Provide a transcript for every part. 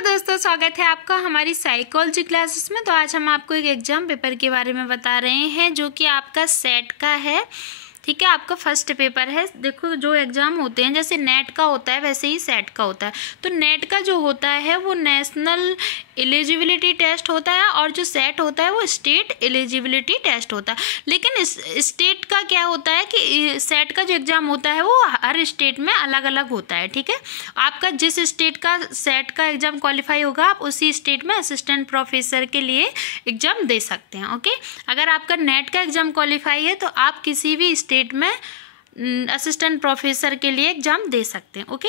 Hello दोस्तों, स्वागत है आपका हमारी साइकोलॉजी क्लासेस में। तो आज हम आपको एक एग्जाम पेपर के बारे में बता रहे हैं जो कि आपका सेट का है। ठीक है, आपका फर्स्ट पेपर है। देखो, जो एग्ज़ाम होते हैं जैसे नेट का होता है वैसे ही सेट का होता है। तो नेट का जो होता है वो नेशनल एलिजिबिलिटी टेस्ट होता है और जो सेट होता है वो स्टेट एलिजिबिलिटी टेस्ट होता है। लेकिन इस स्टेट का क्या होता है कि सेट का जो एग्ज़ाम होता है वो हर स्टेट में अलग अलग होता है। ठीक है, आपका जिस स्टेट का सेट का एग्ज़ाम क्वालिफाई होगा आप उसी स्टेट में असिस्टेंट प्रोफेसर के लिए एग्ज़ाम दे सकते हैं। ओके, अगर आपका नेट का एग्ज़ाम क्वालिफाई है तो आप किसी भी स्टेट में असिस्टेंट प्रोफेसर के लिए एग्जाम दे सकते हैं। ओके,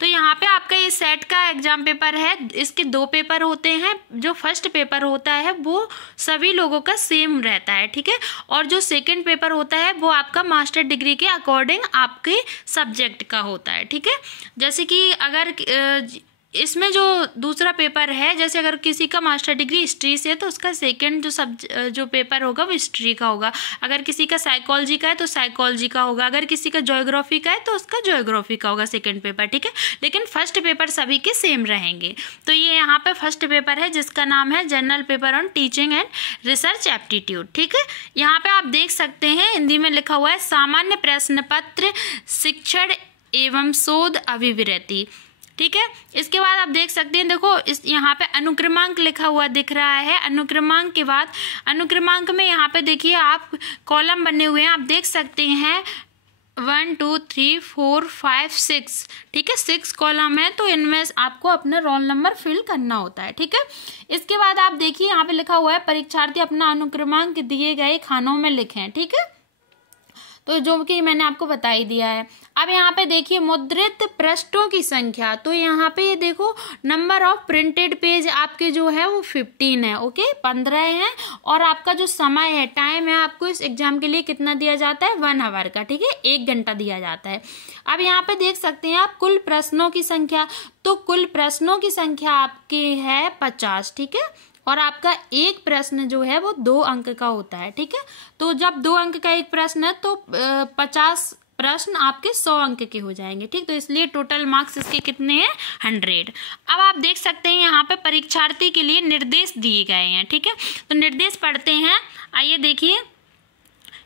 तो यहाँ पे आपका ये सेट का एग्जाम पेपर है। इसके दो पेपर होते हैं। जो फर्स्ट पेपर होता है वो सभी लोगों का सेम रहता है। ठीक है, और जो सेकंड पेपर होता है वो आपका मास्टर डिग्री के अकॉर्डिंग आपके सब्जेक्ट का होता है। ठीक है, जैसे कि अगर इसमें जो दूसरा पेपर है, जैसे अगर किसी का मास्टर डिग्री हिस्ट्री से है तो उसका सेकंड जो पेपर होगा वो हिस्ट्री का होगा। अगर किसी का साइकोलॉजी का है तो साइकोलॉजी का होगा। अगर किसी का ज्योग्राफी का है तो उसका ज्योग्राफी का होगा सेकंड पेपर। ठीक है, लेकिन फर्स्ट पेपर सभी के सेम रहेंगे। तो ये यहाँ पे फर्स्ट पेपर है जिसका नाम है general paper on teaching and research aptitude. ठीक है, यहाँ पे आप देख सकते हैं हिंदी में लिखा हुआ है सामान्य प्रश्न पत्र शिक्षण एवं शोध अभिवृत्ति। ठीक है, इसके बाद आप देख सकते हैं, देखो इस यहाँ पे अनुक्रमांक लिखा हुआ दिख रहा है। अनुक्रमांक के बाद अनुक्रमांक में यहाँ पे देखिए आप कॉलम बने हुए हैं, आप देख सकते हैं 1 2 3 4 5 6। ठीक है, 6 कॉलम है तो इनमें आपको अपना रोल नंबर फिल करना होता है। ठीक है, इसके बाद आप देखिए यहाँ पे लिखा हुआ है परीक्षार्थी अपना अनुक्रमांक दिए गए खानों में लिखें। ठीक है, तो जो कि मैंने आपको बता ही दिया है। अब यहाँ पे देखिए मुद्रित पृष्ठों की संख्या, तो यहाँ पे ये देखो नंबर ऑफ प्रिंटेड पेज आपके जो है वो 15 है। ओके, 15 है। और आपका जो समय है, टाइम है, आपको इस एग्जाम के लिए कितना दिया जाता है 1 आवर का। ठीक है, 1 घंटा दिया जाता है। अब यहाँ पे देख सकते हैं आप कुल प्रश्नों की संख्या, तो कुल प्रश्नों की संख्या आपकी है 50। ठीक है, और आपका एक प्रश्न जो है वो 2 अंक का होता है। ठीक है, तो जब 2 अंक का एक प्रश्न है तो 50 प्रश्न आपके 100 अंक के हो जाएंगे। ठीक, तो इसलिए टोटल मार्क्स इसके कितने हैं 100। अब आप देख सकते हैं यहाँ पे परीक्षार्थी के लिए निर्देश दिए गए हैं। ठीक है, तो निर्देश पढ़ते हैं। आइए देखिए,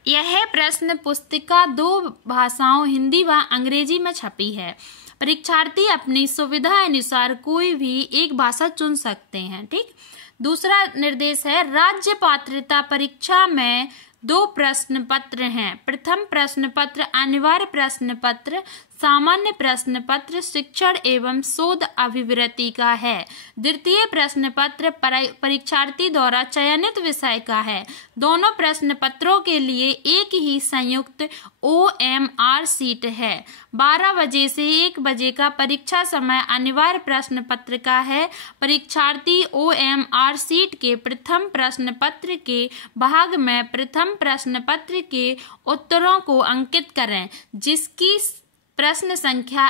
यह प्रश्न पुस्तिका 2 भाषाओं हिंदी व अंग्रेजी में छपी है। परीक्षार्थी अपनी सुविधा अनुसार कोई भी एक भाषा चुन सकते हैं। ठीक, दूसरा निर्देश है राज्य पात्रता परीक्षा में 2 प्रश्न पत्र हैं। प्रथम प्रश्न पत्र अनिवार्य प्रश्न पत्र सामान्य प्रश्न पत्र शिक्षण एवं शोध अभिवृत्ति का है। द्वितीय प्रश्न पत्र परीक्षार्थी द्वारा चयनित विषय का है। दोनों प्रश्न पत्रों के लिए एक ही संयुक्त OMR सीट है। 12 बजे से 1 बजे का परीक्षा समय अनिवार्य प्रश्न पत्र का है। परीक्षार्थी OMR सीट के प्रथम प्रश्न पत्र के भाग में प्रथम प्रश्न पत्र के उत्तरों को अंकित करें जिसकी प्रश्न संख्या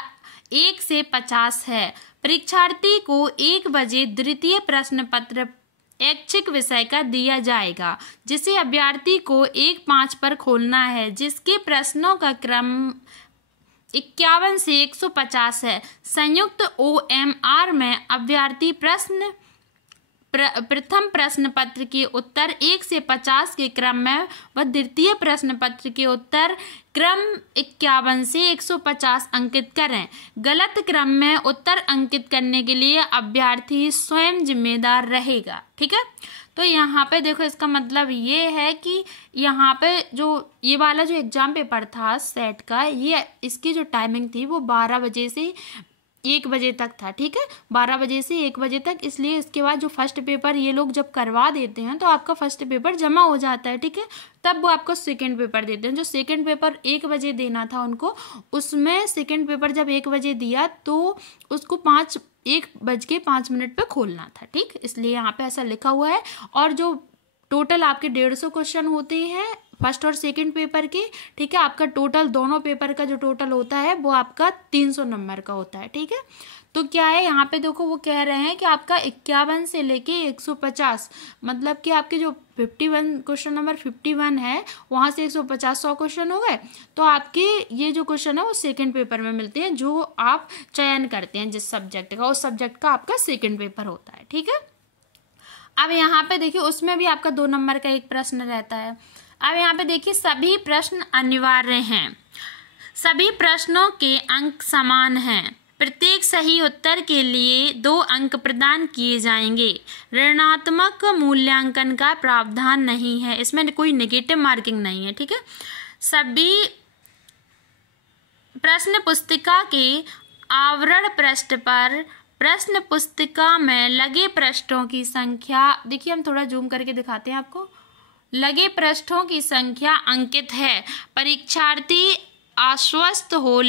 1 से 50 है। परीक्षार्थी को 1 बजे द्वितीय प्रश्न पत्र ऐच्छिक विषय का दिया जाएगा जिसे अभ्यर्थी को 1-5 पर खोलना है, जिसके प्रश्नों का क्रम 51 से 150 है। संयुक्त OMR में अभ्यर्थी प्रथम प्रश्न पत्र के उत्तर 1 से 50 के क्रम में व द्वितीय प्रश्न पत्र के उत्तर क्रम 51 से 150 अंकित करें। गलत क्रम में उत्तर अंकित करने के लिए अभ्यर्थी स्वयं जिम्मेदार रहेगा। ठीक है, तो यहाँ पे देखो इसका मतलब ये है कि यहाँ पे जो ये वाला जो एग्जाम पेपर था सेट का, ये इसकी जो टाइमिंग थी वो 12 बजे से 1 बजे तक था। ठीक है, 12 बजे से 1 बजे तक। इसलिए इसके बाद जो फर्स्ट पेपर ये लोग जब करवा देते हैं तो आपका फर्स्ट पेपर जमा हो जाता है। ठीक है, तब वो आपको सेकंड पेपर देते हैं। जो सेकंड पेपर 1 बजे देना था उनको, उसमें सेकंड पेपर जब 1 बजे दिया तो उसको 1:05 पे खोलना था। ठीक, इसलिए यहाँ पे ऐसा लिखा हुआ है। और जो टोटल आपके 150 क्वेश्चन होते हैं फर्स्ट और सेकंड पेपर के। ठीक है, आपका टोटल दोनों पेपर का जो टोटल होता है वो आपका 300 नंबर का होता है। ठीक है, तो क्या है यहाँ पे देखो, वो कह रहे हैं कि आपका 51 से लेके 150, मतलब कि आपके जो 51 क्वेश्चन नंबर 51 है वहाँ से 150 100 क्वेश्चन हो गए। तो आपके ये जो क्वेश्चन है वो सेकंड पेपर में मिलते हैं, जो आप चयन करते हैं जिस सब्जेक्ट का, उस सब्जेक्ट का आपका सेकंड पेपर होता है। ठीक है, अब यहाँ पे देखिए उसमें भी आपका 2 नंबर का एक प्रश्न रहता है। अब यहाँ पे देखिए सभी प्रश्न अनिवार्य हैं, सभी प्रश्नों के अंक समान हैं, प्रत्येक सही उत्तर के लिए 2 अंक प्रदान किए जाएंगे, ऋणात्मक मूल्यांकन का प्रावधान नहीं है, इसमें कोई नेगेटिव मार्किंग नहीं है। ठीक है, सभी प्रश्न पुस्तिका के आवरण पृष्ठ पर प्रश्न पुस्तिका में लगे पृष्ठों की संख्या, देखिए हम थोड़ा जूम करके दिखाते हैं आपको, लगे पृष्ठों की संख्या अंकित है। परीक्षार्थी आश्वस्त हो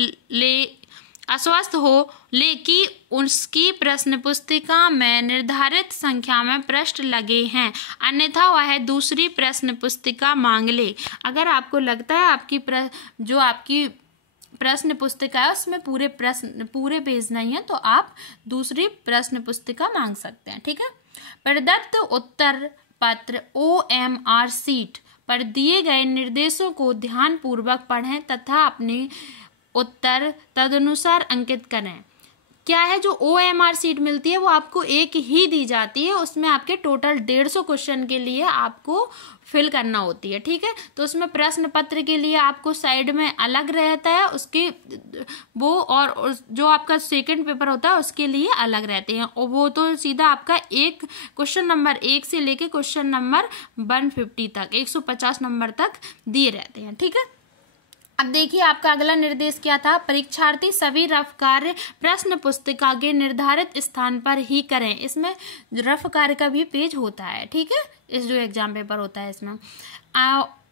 ले कि उसकी प्रश्न पुस्तिका में निर्धारित संख्या में पृष्ठ लगे हैं, अन्यथा वह दूसरी प्रश्न पुस्तिका मांग ले। अगर आपको लगता है आपकी जो आपकी प्रश्न पुस्तिका है उसमें पूरे पेज नहीं है, तो आप दूसरी प्रश्न पुस्तिका मांग सकते हैं। ठीक है, प्रदत्त उत्तर पत्र OMR शीट पर दिए गए निर्देशों को ध्यानपूर्वक पढ़ें तथा अपने उत्तर तदनुसार अंकित करें। क्या है, जो OMR शीट मिलती है वो आपको एक ही दी जाती है, उसमें आपके टोटल 150 क्वेश्चन के लिए आपको फिल करना होती है। ठीक है, तो उसमें प्रश्न पत्र के लिए आपको साइड में अलग रहता है उसके वो, और जो आपका सेकंड पेपर होता है उसके लिए अलग रहते हैं, और वो तो सीधा आपका एक क्वेश्चन नंबर 1 से लेके क्वेश्चन नंबर 150 तक 150 नंबर तक दिए रहते हैं। ठीक है, अब देखिए आपका अगला निर्देश क्या था, परीक्षार्थी सभी रफ कार्य प्रश्न पुस्तिका के निर्धारित स्थान पर ही करें। इसमें रफ कार्य का भी पेज होता है। ठीक है, इस जो एग्जाम पेपर होता है इसमें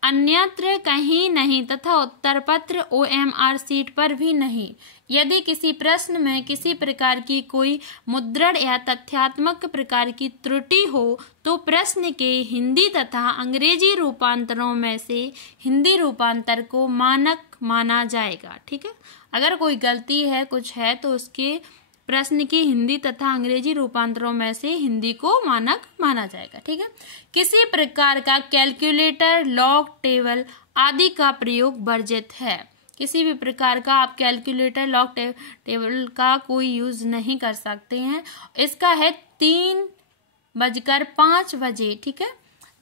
अन्यत्र कहीं नहीं तथा उत्तर पत्र OMR शीट पर भी नहीं। यदि किसी प्रश्न में किसी प्रकार की कोई मुद्रण या तथ्यात्मक प्रकार की त्रुटि हो तो प्रश्न के हिंदी तथा अंग्रेजी रूपांतरों में से हिंदी रूपांतर को मानक माना जाएगा। ठीक है, अगर कोई गलती है कुछ है तो उसके प्रश्न की हिंदी तथा अंग्रेजी रूपांतरों में से हिंदी को मानक माना जाएगा। ठीक है, किसी प्रकार का कैलकुलेटर, लॉग टेबल आदि का प्रयोग वर्जित है। किसी भी प्रकार का आप कैलकुलेटर, लॉग टेबल का कोई यूज नहीं कर सकते हैं। इसका है 3:05 बजे। ठीक है,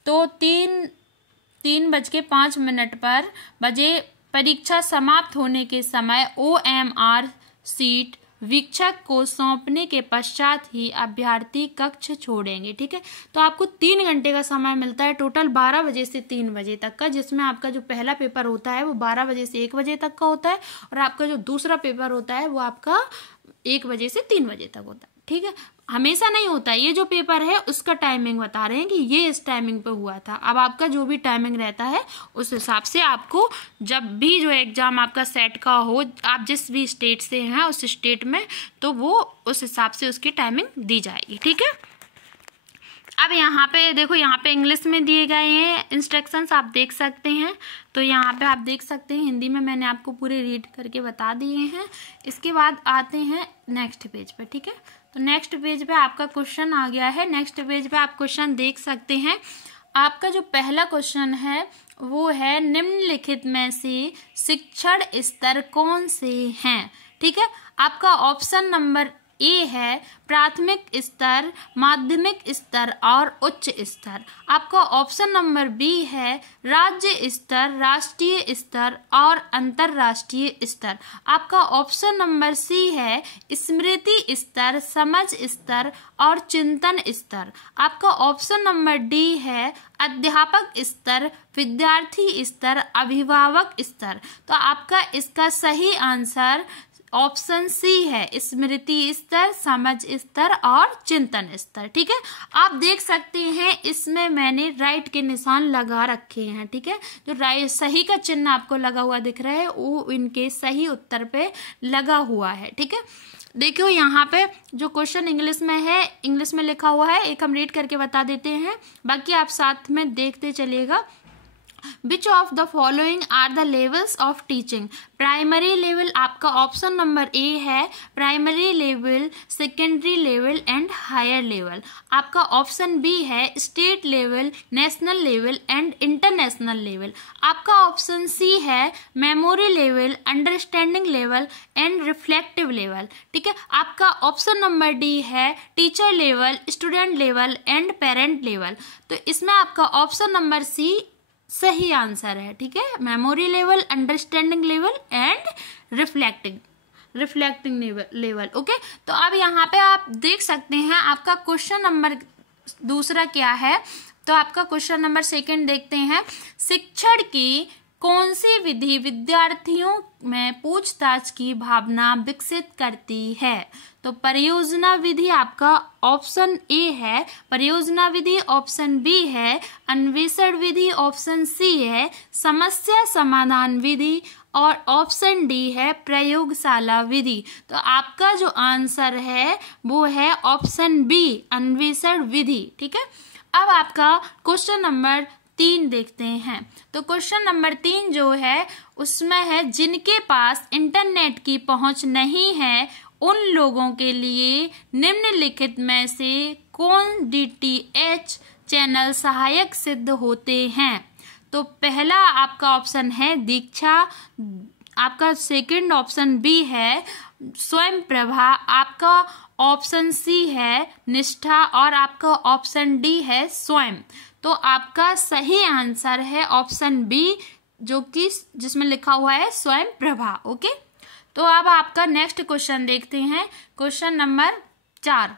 तो 3:05 पर बजे परीक्षा समाप्त होने के समय OMR शीट वीक्षक को सौंपने के पश्चात ही अभ्यर्थी कक्ष छोड़ेंगे। ठीक है, तो आपको 3 घंटे का समय मिलता है, टोटल 12 बजे से 3 बजे तक का, जिसमें आपका जो पहला पेपर होता है वो 12 बजे से 1 बजे तक का होता है, और आपका जो दूसरा पेपर होता है वो आपका 1 बजे से 3 बजे तक होता है। ठीक है, हमेशा नहीं होता है, ये जो पेपर है उसका टाइमिंग बता रहे हैं कि ये इस टाइमिंग पे हुआ था। अब आपका जो भी टाइमिंग रहता है उस हिसाब से आपको जब भी जो एग्जाम आपका सेट का हो, आप जिस भी स्टेट से हैं उस स्टेट में, तो वो उस हिसाब से उसकी टाइमिंग दी जाएगी। ठीक है, अब यहाँ पे देखो, यहाँ पे इंग्लिश में दिए गए हैं इंस्ट्रक्शंस, आप देख सकते हैं। तो यहाँ पे आप देख सकते हैं हिंदी में मैंने आपको पूरे रीड करके बता दिए हैं। इसके बाद आते हैं नेक्स्ट पेज पे। ठीक है, तो नेक्स्ट पेज पे आपका क्वेश्चन आ गया है। नेक्स्ट पेज पे आप क्वेश्चन देख सकते हैं। आपका जो पहला क्वेश्चन है वो है, निम्नलिखित में से शिक्षण स्तर कौन से हैं। ठीक है, आपका ऑप्शन नंबर ए है प्राथमिक स्तर, माध्यमिक स्तर और उच्च स्तर। आपका ऑप्शन नंबर बी है राज्य स्तर, राष्ट्रीय स्तर और अंतर्राष्ट्रीय स्तर। आपका ऑप्शन नंबर सी है स्मृति स्तर, समझ स्तर और चिंतन स्तर। आपका ऑप्शन नंबर डी है अध्यापक स्तर, विद्यार्थी स्तर, अभिभावक स्तर। तो आपका इसका सही आंसर ऑप्शन सी है स्मृति स्तर, समझ स्तर और चिंतन स्तर। ठीक है, आप देख सकते हैं इसमें मैंने राइट के निशान लगा रखे हैं। ठीक है, जो राइट सही का चिन्ह आपको लगा हुआ दिख रहा है वो इनके सही उत्तर पे लगा हुआ है। ठीक है, देखियो यहाँ पे जो क्वेश्चन इंग्लिश में है, इंग्लिश में लिखा हुआ है, एक हम रीड करके बता देते हैं, बाकी आप साथ में देखते चलिएगा। Which of the following are the levels of teaching. Primary level आपका ऑप्शन नंबर ए है, primary level, secondary level and higher level. आपका ऑप्शन बी है state level, national level and international level. आपका ऑप्शन सी है memory level, understanding level and reflective level. ठीक है, आपका option number D है teacher level, student level and parent level. तो इसमें आपका ऑप्शन नंबर सी सही आंसर है। ठीक है, memory level, understanding level and reflecting level. Okay, तो अब यहाँ पे आप देख सकते हैं आपका क्वेश्चन नंबर दूसरा क्या है। तो आपका क्वेश्चन नंबर सेकंड देखते हैं, शिक्षण की कौन सी विधि विद्यार्थियों में पूछताछ की भावना विकसित करती है। तो परियोजना विधि आपका ऑप्शन ए है, परियोजना विधि ऑप्शन बी है, अन्वेषण विधि ऑप्शन सी है, समस्या समाधान विधि और ऑप्शन डी है प्रयोगशाला विधि। तो आपका जो आंसर है वो है ऑप्शन बी, अन्वेषण विधि। ठीक है, अब आपका क्वेश्चन नंबर 3 देखते हैं। तो क्वेश्चन नंबर 3 जो है उसमें है, जिनके पास इंटरनेट की पहुंच नहीं है उन लोगों के लिए निम्नलिखित में से कौन DTH चैनल सहायक सिद्ध होते हैं। तो पहला आपका ऑप्शन है दीक्षा, आपका सेकंड ऑप्शन बी है स्वयं प्रभा, आपका ऑप्शन सी है निष्ठा और आपका ऑप्शन डी है स्वयं। तो आपका सही आंसर है ऑप्शन बी, जो कि जिसमें लिखा हुआ है स्वयं प्रभा। ओके, तो अब आपका नेक्स्ट क्वेश्चन देखते हैं, क्वेश्चन नंबर 4।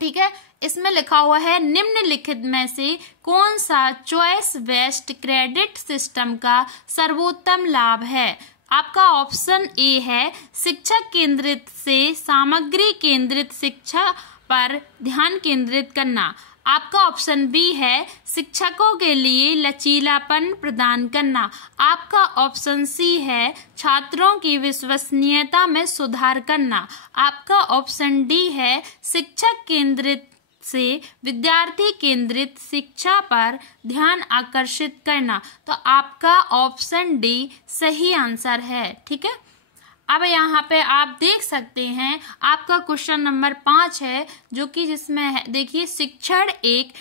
ठीक है, इसमें लिखा हुआ है निम्नलिखित में से कौन सा चॉइस बेस्ड क्रेडिट सिस्टम का सर्वोत्तम लाभ है। आपका ऑप्शन ए है शिक्षक केंद्रित से सामग्री केंद्रित शिक्षा पर ध्यान केंद्रित करना। आपका ऑप्शन बी है शिक्षकों के लिए लचीलापन प्रदान करना। आपका ऑप्शन सी है छात्रों की विश्वसनीयता में सुधार करना। आपका ऑप्शन डी है शिक्षक केंद्रित से विद्यार्थी केंद्रित शिक्षा पर ध्यान आकर्षित करना। तो आपका ऑप्शन डी सही आंसर है। ठीक है, अब यहाँ पे आप देख सकते हैं आपका क्वेश्चन नंबर 5 है, जो कि जिसमें है देखिए शिक्षण एक ...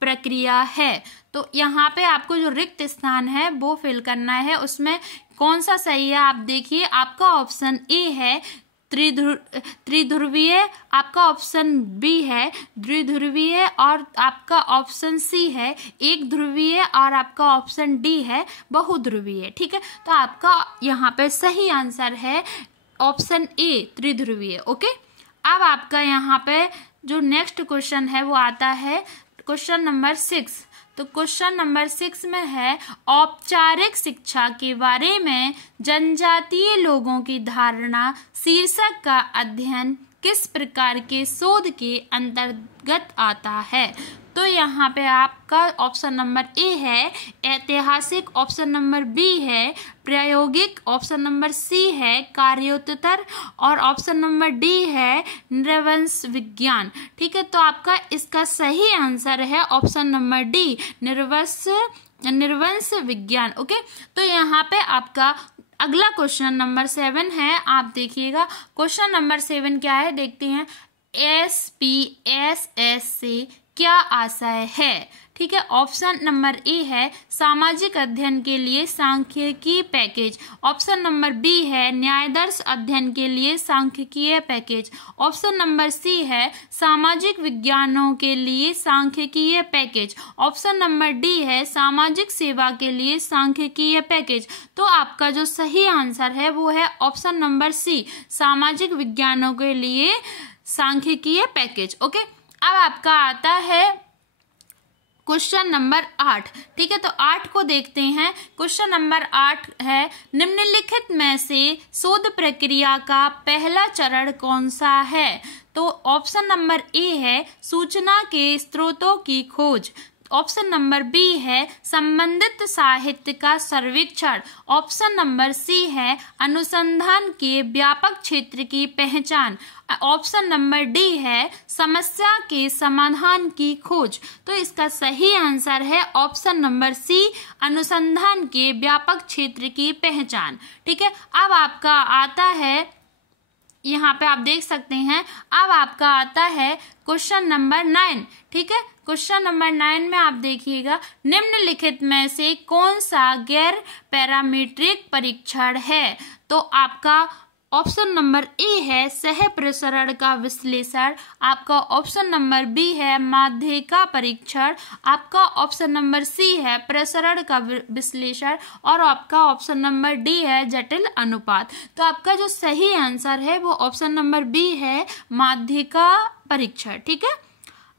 प्रक्रिया है। तो यहाँ पे आपको जो रिक्त स्थान है वो फिल करना है, उसमें कौन सा सही है आप देखिए। आपका ऑप्शन ए है त्रिध्रुवीय, आपका ऑप्शन बी है द्विध्रुवीय और आपका ऑप्शन सी है एक ध्रुवीय और आपका ऑप्शन डी है बहुध्रुवीय। ठीक है, तो आपका यहाँ पे सही आंसर है ऑप्शन ए त्रिध्रुवीय। ओके, अब आपका यहाँ पे जो नेक्स्ट क्वेश्चन है वो आता है क्वेश्चन नंबर 6। तो क्वेश्चन नंबर 6 में है औपचारिक शिक्षा के बारे में जनजातीय लोगों की धारणा शीर्षक का अध्ययन किस प्रकार के शोध के अंतर्गत आता है। तो यहाँ पे आपका ऑप्शन नंबर ए है ऐतिहासिक, ऑप्शन नंबर बी है प्रायोगिक, ऑप्शन नंबर सी है कार्योत्तर और ऑप्शन नंबर डी है नृवंश विज्ञान। ठीक है, तो आपका इसका सही आंसर है ऑप्शन नंबर डी नृवंश विज्ञान। ओके, तो यहाँ पे आपका अगला क्वेश्चन नंबर 7 है। आप देखिएगा क्वेश्चन नंबर 7 क्या है देखते हैं। SPSS से क्या आशय है। ठीक है, ऑप्शन नंबर ए है सामाजिक अध्ययन के लिए सांख्यिकीय पैकेज, ऑप्शन नंबर बी है न्यायदर्श अध्ययन के लिए सांख्यिकीय पैकेज, ऑप्शन नंबर सी है सामाजिक विज्ञानों के लिए सांख्यिकीय पैकेज, ऑप्शन नंबर डी है सामाजिक सेवा के लिए सांख्यिकीय पैकेज। तो आपका जो सही आंसर है वो है ऑप्शन नंबर सी सामाजिक विज्ञानों के लिए सांख्यिकीय पैकेज। ओके, अब आपका आता है क्वेश्चन नंबर 8। ठीक है, तो 8 को देखते हैं। क्वेश्चन नंबर 8 है निम्नलिखित में से शोध प्रक्रिया का पहला चरण कौन सा है। तो ऑप्शन नंबर ए है सूचना के स्रोतों की खोज, ऑप्शन नंबर बी है संबंधित साहित्य का सर्वेक्षण। ऑप्शन नंबर सी है अनुसंधान के व्यापक क्षेत्र की पहचान। ऑप्शन नंबर डी है समस्या के समाधान की खोज। तो इसका सही आंसर है ऑप्शन नंबर सी, अनुसंधान के व्यापक क्षेत्र की पहचान। ठीक है, अब आपका आता है, यहाँ पे आप देख सकते हैं, अब आपका आता है क्वेश्चन नंबर 9। ठीक है, क्वेश्चन नंबर 9 में आप देखिएगा, निम्नलिखित में से कौन सा गैर पैरामीट्रिक परीक्षण है। तो आपका ऑप्शन नंबर ए है सह प्रसरण का विश्लेषण, आपका ऑप्शन नंबर बी है माध्यिका परीक्षण, आपका ऑप्शन नंबर सी है प्रसरण का विश्लेषण और आपका ऑप्शन नंबर डी है जटिल अनुपात। तो आपका जो सही आंसर है वो ऑप्शन नंबर बी है माध्यिका परीक्षण। ठीक है,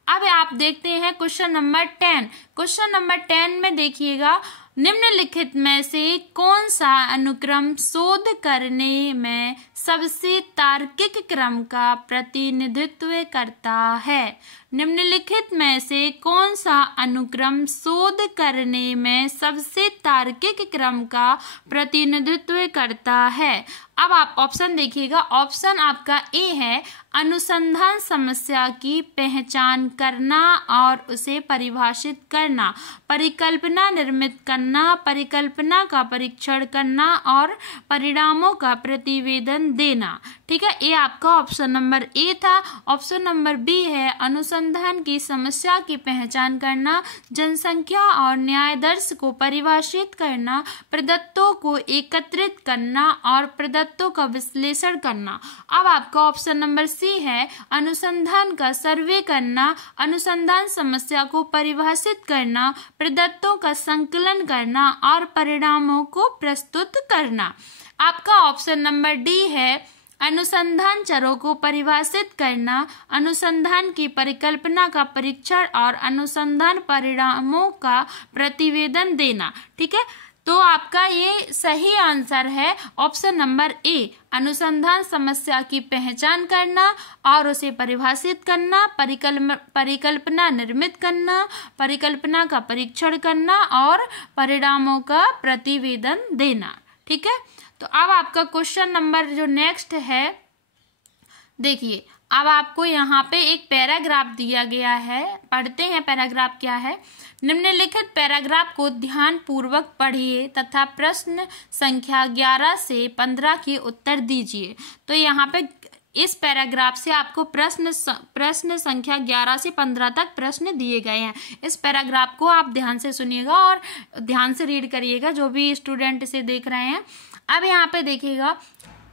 अब आप देखते हैं क्वेश्चन नंबर 10। क्वेश्चन नंबर 10 में देखिएगा, निम्नलिखित में से कौन सा अनुक्रम शोध करने में सबसे तार्किक क्रम का प्रतिनिधित्व करता है। निम्नलिखित में से कौन सा अनुक्रम शोध करने में सबसे तार्किक क्रम का प्रतिनिधित्व करता है। अब आप ऑप्शन देखिएगा, ऑप्शन आपका ए है अनुसंधान समस्या की पहचान करना और उसे परिभाषित करना, परिकल्पना निर्मित करना, परिकल्पना का परीक्षण करना और परिणामों का प्रतिवेदन देना। ठीक है, ये आपका ऑप्शन नंबर ए था। ऑप्शन नंबर बी है अनुसंधान की समस्या की पहचान करना, जनसंख्या और न्याय दर्श को परिभाषित करना, प्रदत्तों को एकत्रित करना और प्रदत्तों का विश्लेषण करना। अब आपका ऑप्शन नंबर सी है अनुसंधान का सर्वे करना, अनुसंधान समस्या को परिभाषित करना, प्रदत्तों का संकलन करना और परिणामों को प्रस्तुत करना। आपका ऑप्शन नंबर डी है अनुसंधान चरों को परिभाषित करना, अनुसंधान की परिकल्पना का परीक्षण और अनुसंधान परिणामों का प्रतिवेदन देना। ठीक है, तो आपका ये सही आंसर है ऑप्शन नंबर ए, अनुसंधान समस्या की पहचान करना और उसे परिभाषित करना, परिकल्पना निर्मित करना, परिकल्पना का परीक्षण करना और परिणामों का प्रतिवेदन देना। ठीक है, तो अब आपका क्वेश्चन नंबर जो नेक्स्ट है, देखिए अब आपको यहाँ पे एक पैराग्राफ दिया गया है, पढ़ते हैं पैराग्राफ क्या है। निम्नलिखित पैराग्राफ को ध्यान पूर्वक पढ़िए तथा प्रश्न संख्या 11 से 15 के उत्तर दीजिए। तो यहाँ पे इस पैराग्राफ से आपको प्रश्न संख्या 11 से 15 तक प्रश्न दिए गए हैं। इस पैराग्राफ को आप ध्यान से सुनिएगा और ध्यान से रीड करिएगा, जो भी स्टूडेंट इसे देख रहे हैं। अब यहाँ पे देखिएगा,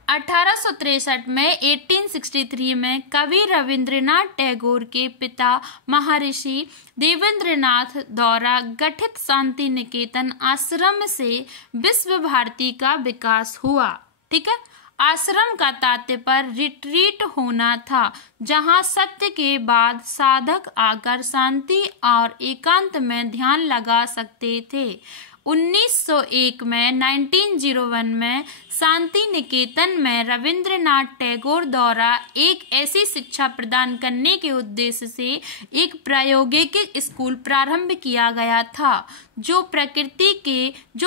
1863 में 1863 में कवि रविंद्रनाथ टैगोर के पिता महर्षि देवेंद्रनाथ द्वारा गठित शांति निकेतन आश्रम से विश्व भारती का विकास हुआ। ठीक है, आश्रम का तात्पर्य रिट्रीट होना था, जहां सत्य के बाद साधक आकर शांति और एकांत में ध्यान लगा सकते थे। 1901 में 1901 में शांति निकेतन में रविंद्रनाथ टैगोर द्वारा एक ऐसी शिक्षा प्रदान करने के उद्देश्य से एक प्रायोगिक स्कूल प्रारंभ किया गया था जो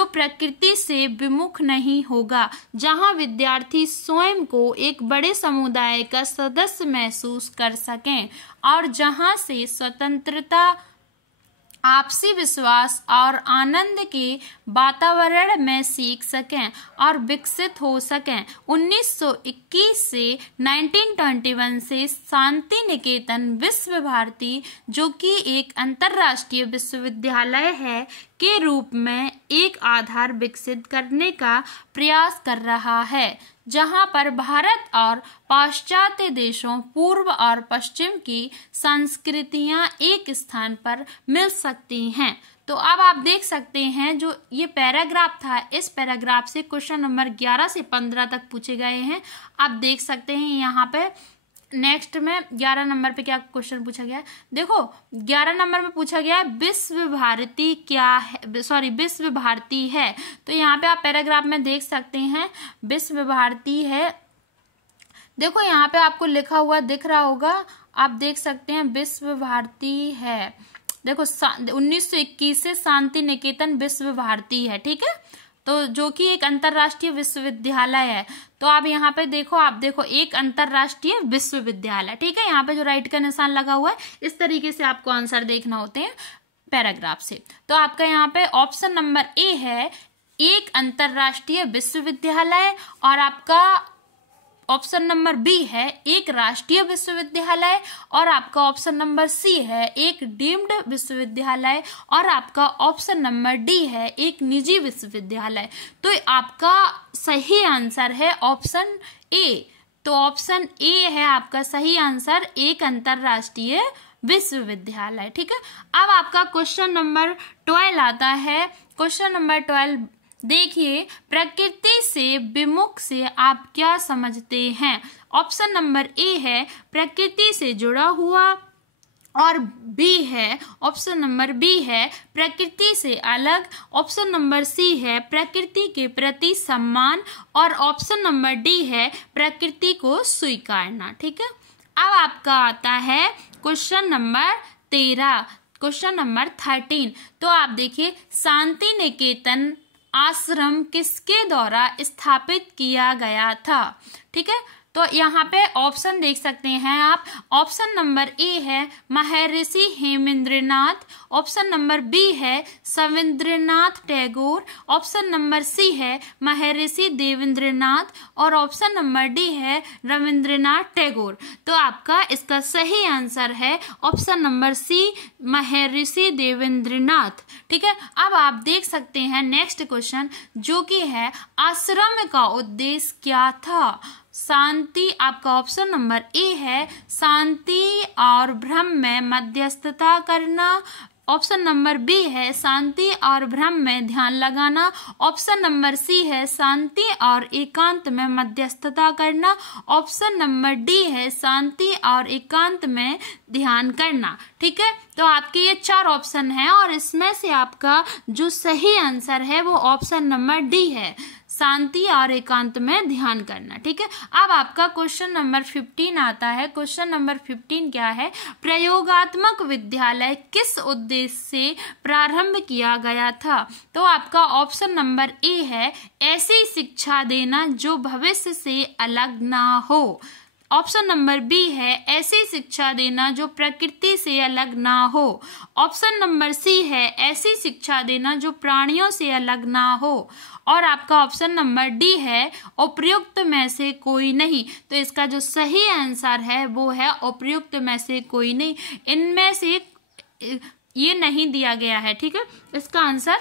प्रकृति से विमुख नहीं होगा, जहां विद्यार्थी स्वयं को एक बड़े समुदाय का सदस्य महसूस कर सकें और जहां से स्वतंत्रता, आपसी विश्वास और आनंद के वातावरण में सीख सकें और विकसित हो सकें। 1921 से 1921 से शांति निकेतन विश्व भारती, जो कि एक अंतर्राष्ट्रीय विश्वविद्यालय है, के रूप में एक आधार विकसित करने का प्रयास कर रहा है, जहां पर भारत और पाश्चात्य देशों, पूर्व और पश्चिम की संस्कृतियां एक स्थान पर मिल सकती हैं। तो अब आप देख सकते हैं जो ये पैराग्राफ था, इस पैराग्राफ से क्वेश्चन नंबर 11 से 15 तक पूछे गए हैं। आप देख सकते हैं यहाँ पे नेक्स्ट में 11 नंबर पे क्या क्वेश्चन पूछा गया है। देखो 11 नंबर में पूछा गया है विश्व भारती क्या है, विश्व भारती है। तो यहाँ पे आप पैराग्राफ में देख सकते हैं विश्व भारती है। देखो यहाँ पे आपको लिखा हुआ दिख रहा होगा, आप देख सकते हैं विश्व भारती है। देखो 1921 से शांति निकेतन विश्व भारती है, ठीक है, तो जो कि एक अंतरराष्ट्रीय विश्वविद्यालय है। तो आप यहाँ पे देखो, आप देखो एक अंतरराष्ट्रीय विश्वविद्यालय, ठीक है, यहाँ पे जो राइट का निशान लगा हुआ है, इस तरीके से आपको आंसर देखना होते हैं पैराग्राफ से। तो आपका यहाँ पे ऑप्शन नंबर ए है एक अंतरराष्ट्रीय विश्वविद्यालय, और आपका ऑप्शन नंबर बी है एक राष्ट्रीय विश्वविद्यालय, और आपका ऑप्शन नंबर सी है एक डीम्ड विश्वविद्यालय, और आपका ऑप्शन नंबर डी है एक निजी विश्वविद्यालय। तो आपका सही आंसर है ऑप्शन ए। तो ऑप्शन ए है आपका सही आंसर, एक अंतरराष्ट्रीय विश्वविद्यालय, ठीक है। अब आपका क्वेश्चन नंबर 12 आता है। क्वेश्चन नंबर 12 देखिए, प्रकृति से विमुख से आप क्या समझते हैं। ऑप्शन नंबर ए है प्रकृति से जुड़ा हुआ, और बी है ऑप्शन नंबर बी है प्रकृति से अलग, ऑप्शन नंबर सी है प्रकृति के प्रति सम्मान, और ऑप्शन नंबर डी है प्रकृति को स्वीकारना, ठीक है। अब आपका आता है क्वेश्चन नंबर 13, क्वेश्चन नंबर 13। तो आप देखिए, शांति निकेतन आश्रम किसके द्वारा स्थापित किया गया था, ठीक है। तो यहाँ पे ऑप्शन देख सकते हैं आप। ऑप्शन नंबर ए है महर्षि हेमेंद्रनाथ, ऑप्शन नंबर बी है सविंद्रनाथ टैगोर, ऑप्शन नंबर सी है महर्षि देवेंद्रनाथ, और ऑप्शन नंबर डी है रविंद्रनाथ टैगोर। तो आपका इसका सही आंसर है ऑप्शन नंबर सी महर्षि देवेंद्रनाथ, ठीक है। अब आप देख सकते हैं नेक्स्ट क्वेश्चन, जो कि है आश्रम का उद्देश्य क्या था। शांति, आपका ऑप्शन नंबर ए है शांति और भ्रम में मध्यस्थता करना, ऑप्शन नंबर बी है शांति और भ्रम में ध्यान लगाना, ऑप्शन नंबर सी है शांति और एकांत में मध्यस्थता करना, ऑप्शन नंबर डी है शांति और एकांत में ध्यान करना, ठीक है। तो आपके ये 4 ऑप्शन हैं, और इसमें से आपका जो सही आंसर है वो ऑप्शन नंबर डी है, शांति और एकांत में ध्यान करना, ठीक है। अब आपका क्वेश्चन नंबर 15 आता है। क्वेश्चन नंबर 15 क्या है, प्रयोगात्मक विद्यालय किस उद्देश्य से प्रारंभ किया गया था। तो आपका ऑप्शन नंबर ए है ऐसी शिक्षा देना जो भविष्य से अलग ना हो, ऑप्शन नंबर बी है ऐसी शिक्षा देना जो प्रकृति से अलग ना हो, ऑप्शन नंबर सी है ऐसी शिक्षा देना जो प्राणियों से अलग ना हो, और आपका ऑप्शन नंबर डी है उपर्युक्त में से कोई नहीं। तो इसका जो सही आंसर है वो है उपर्युक्त में से कोई नहीं, इनमें से ये नहीं दिया गया है, ठीक है, इसका आंसर,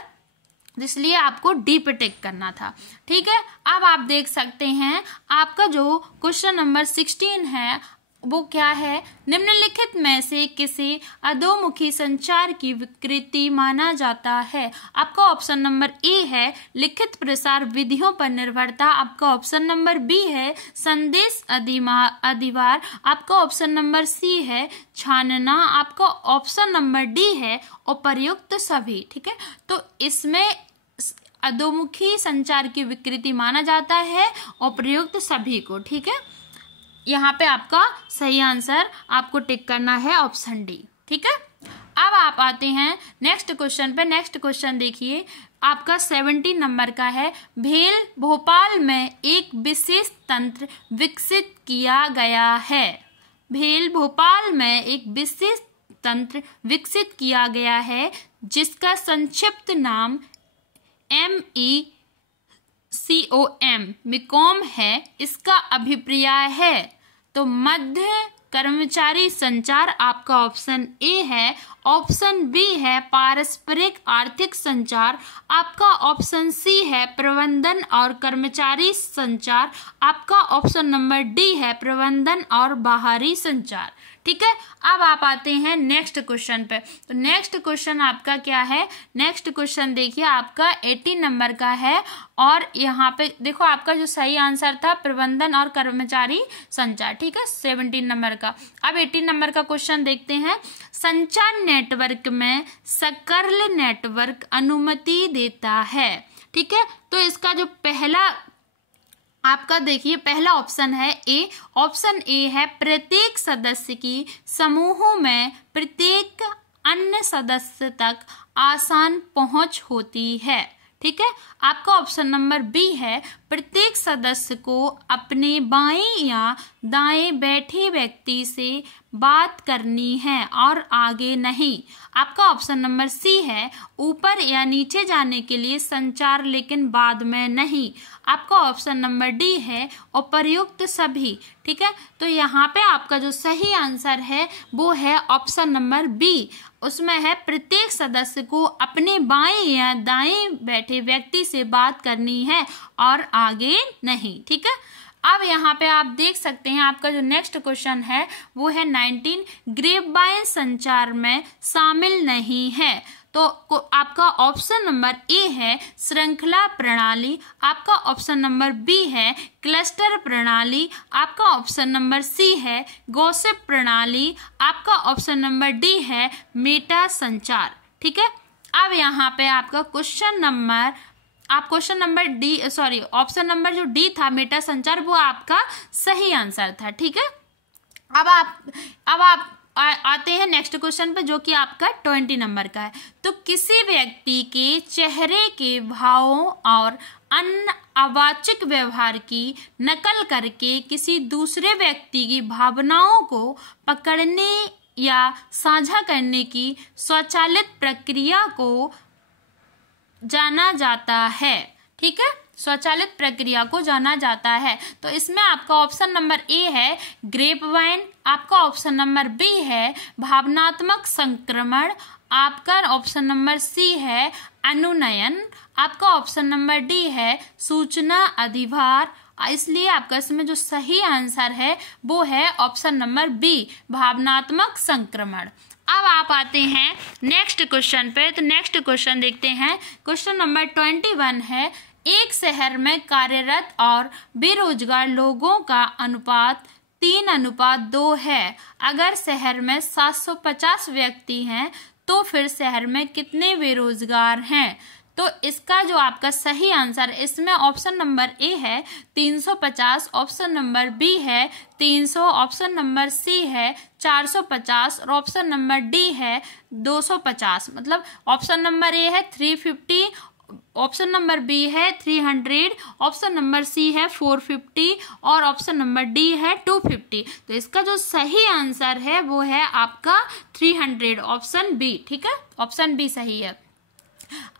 इसलिए आपको डी पे टिक करना था, ठीक है। अब आप देख सकते हैं आपका जो क्वेश्चन नंबर 16 है वो क्या है, निम्नलिखित में से किसे अधोमुखी संचार की विकृति माना जाता है। आपका ऑप्शन नंबर ए है लिखित प्रसार विधियों पर निर्भरता, आपका ऑप्शन नंबर बी है संदेश अधिवार, आपका ऑप्शन नंबर सी है छानना, आपका ऑप्शन नंबर डी है उपर्युक्त सभी, ठीक है। तो इसमें अधोमुखी संचार की विकृति माना जाता है उपर्युक्त सभी को, ठीक है। यहाँ पे आपका सही आंसर आपको टिक करना है ऑप्शन डी, ठीक है। अब आप आते हैं नेक्स्ट क्वेश्चन पे। नेक्स्ट क्वेश्चन देखिए, आपका 17 नंबर का है, भेल भोपाल में एक विशेष तंत्र विकसित किया गया है। भेल भोपाल में एक विशेष तंत्र विकसित किया गया है जिसका संक्षिप्त नाम MECOM है, इसका अभिप्राय है। तो मध्य कर्मचारी संचार आपका ऑप्शन ए है, ऑप्शन बी है पारस्परिक आर्थिक संचार, आपका ऑप्शन सी है प्रबंधन और कर्मचारी संचार, आपका ऑप्शन नंबर डी है प्रबंधन और बाहरी संचार, ठीक है। अब आप आते हैं नेक्स्ट क्वेश्चन पे। तो नेक्स्ट क्वेश्चन आपका क्या है, नेक्स्ट क्वेश्चन देखिए आपका 18 नंबर का है, और यहाँ पे देखो आपका जो सही आंसर था प्रबंधन और कर्मचारी संचार, ठीक है, 17 नंबर का। अब 18 नंबर का क्वेश्चन देखते हैं, संचार नेटवर्क में सकर्ल नेटवर्क अनुमति देता है, ठीक है। तो इसका जो पहला आपका देखिए पहला ऑप्शन है ए, ऑप्शन ए है प्रत्येक सदस्य की समूहों में प्रत्येक अन्य सदस्य तक आसान पहुंच होती है। ठीक है, आपका ऑप्शन नंबर बी है, प्रत्येक सदस्य को अपने बाएं या दाएं बैठे व्यक्ति से बात करनी है और आगे नहीं। आपका ऑप्शन नंबर सी है, ऊपर या नीचे जाने के लिए संचार लेकिन बाद में नहीं। आपका ऑप्शन नंबर डी है, उपर्युक्त सभी। ठीक है, तो यहाँ पे आपका जो सही आंसर है वो है ऑप्शन नंबर बी। उसमें है प्रत्येक सदस्य को अपने बाएं या दाएं बैठे व्यक्ति से बात करनी है और आगे नहीं। ठीक है, अब यहाँ पे आप देख सकते हैं आपका जो नेक्स्ट क्वेश्चन है वो है 19, ग्रेपवाइन संचार में शामिल नहीं है। तो आपका ऑप्शन नंबर ए है श्रृंखला प्रणाली, आपका ऑप्शन नंबर बी है क्लस्टर प्रणाली, आपका ऑप्शन नंबर सी है गॉसिप प्रणाली, आपका ऑप्शन नंबर डी है मेटा संचार। ठीक है, अब यहाँ पे आपका question number D, option number जो डी था मेटा संचार, वो आपका सही आंसर था। ठीक है, अब आप आते हैं नेक्स्ट क्वेश्चन पे जो कि आपका 20 नंबर का है। तो किसी व्यक्ति के चेहरे के भावों और अन्य अवाचक व्यवहार की नकल करके किसी दूसरे व्यक्ति की भावनाओं को पकड़ने या साझा करने की स्वचालित प्रक्रिया को जाना जाता है। ठीक है, स्वचालित प्रक्रिया को जाना जाता है। तो इसमें आपका ऑप्शन नंबर ए है ग्रेपवाइन, आपका ऑप्शन नंबर बी है भावनात्मक संक्रमण, आपका ऑप्शन नंबर सी है अनुनयन, आपका ऑप्शन नंबर डी है सूचना अधिभार। इसलिए आपका इसमें जो सही आंसर है वो है ऑप्शन नंबर बी, भावनात्मक संक्रमण। अब आप आते हैं नेक्स्ट क्वेश्चन पे। तो नेक्स्ट क्वेश्चन देखते हैं, क्वेश्चन नंबर 21 है, एक शहर में कार्यरत और बेरोजगार लोगों का अनुपात 3:2 है। अगर शहर में 750 व्यक्ति हैं तो फिर शहर में कितने बेरोजगार हैं? तो इसका जो आपका सही आंसर इसमें ऑप्शन नंबर ए है 350, ऑप्शन नंबर बी है 300, ऑप्शन नंबर सी है 450 और ऑप्शन नंबर डी है 250। मतलब ऑप्शन नंबर ए है 350, ऑप्शन नंबर बी है 300, ऑप्शन नंबर सी है 450 और ऑप्शन नंबर डी है 250। तो इसका जो सही आंसर है वो है आपका 300, ऑप्शन बी। ठीक है, ऑप्शन बी सही है।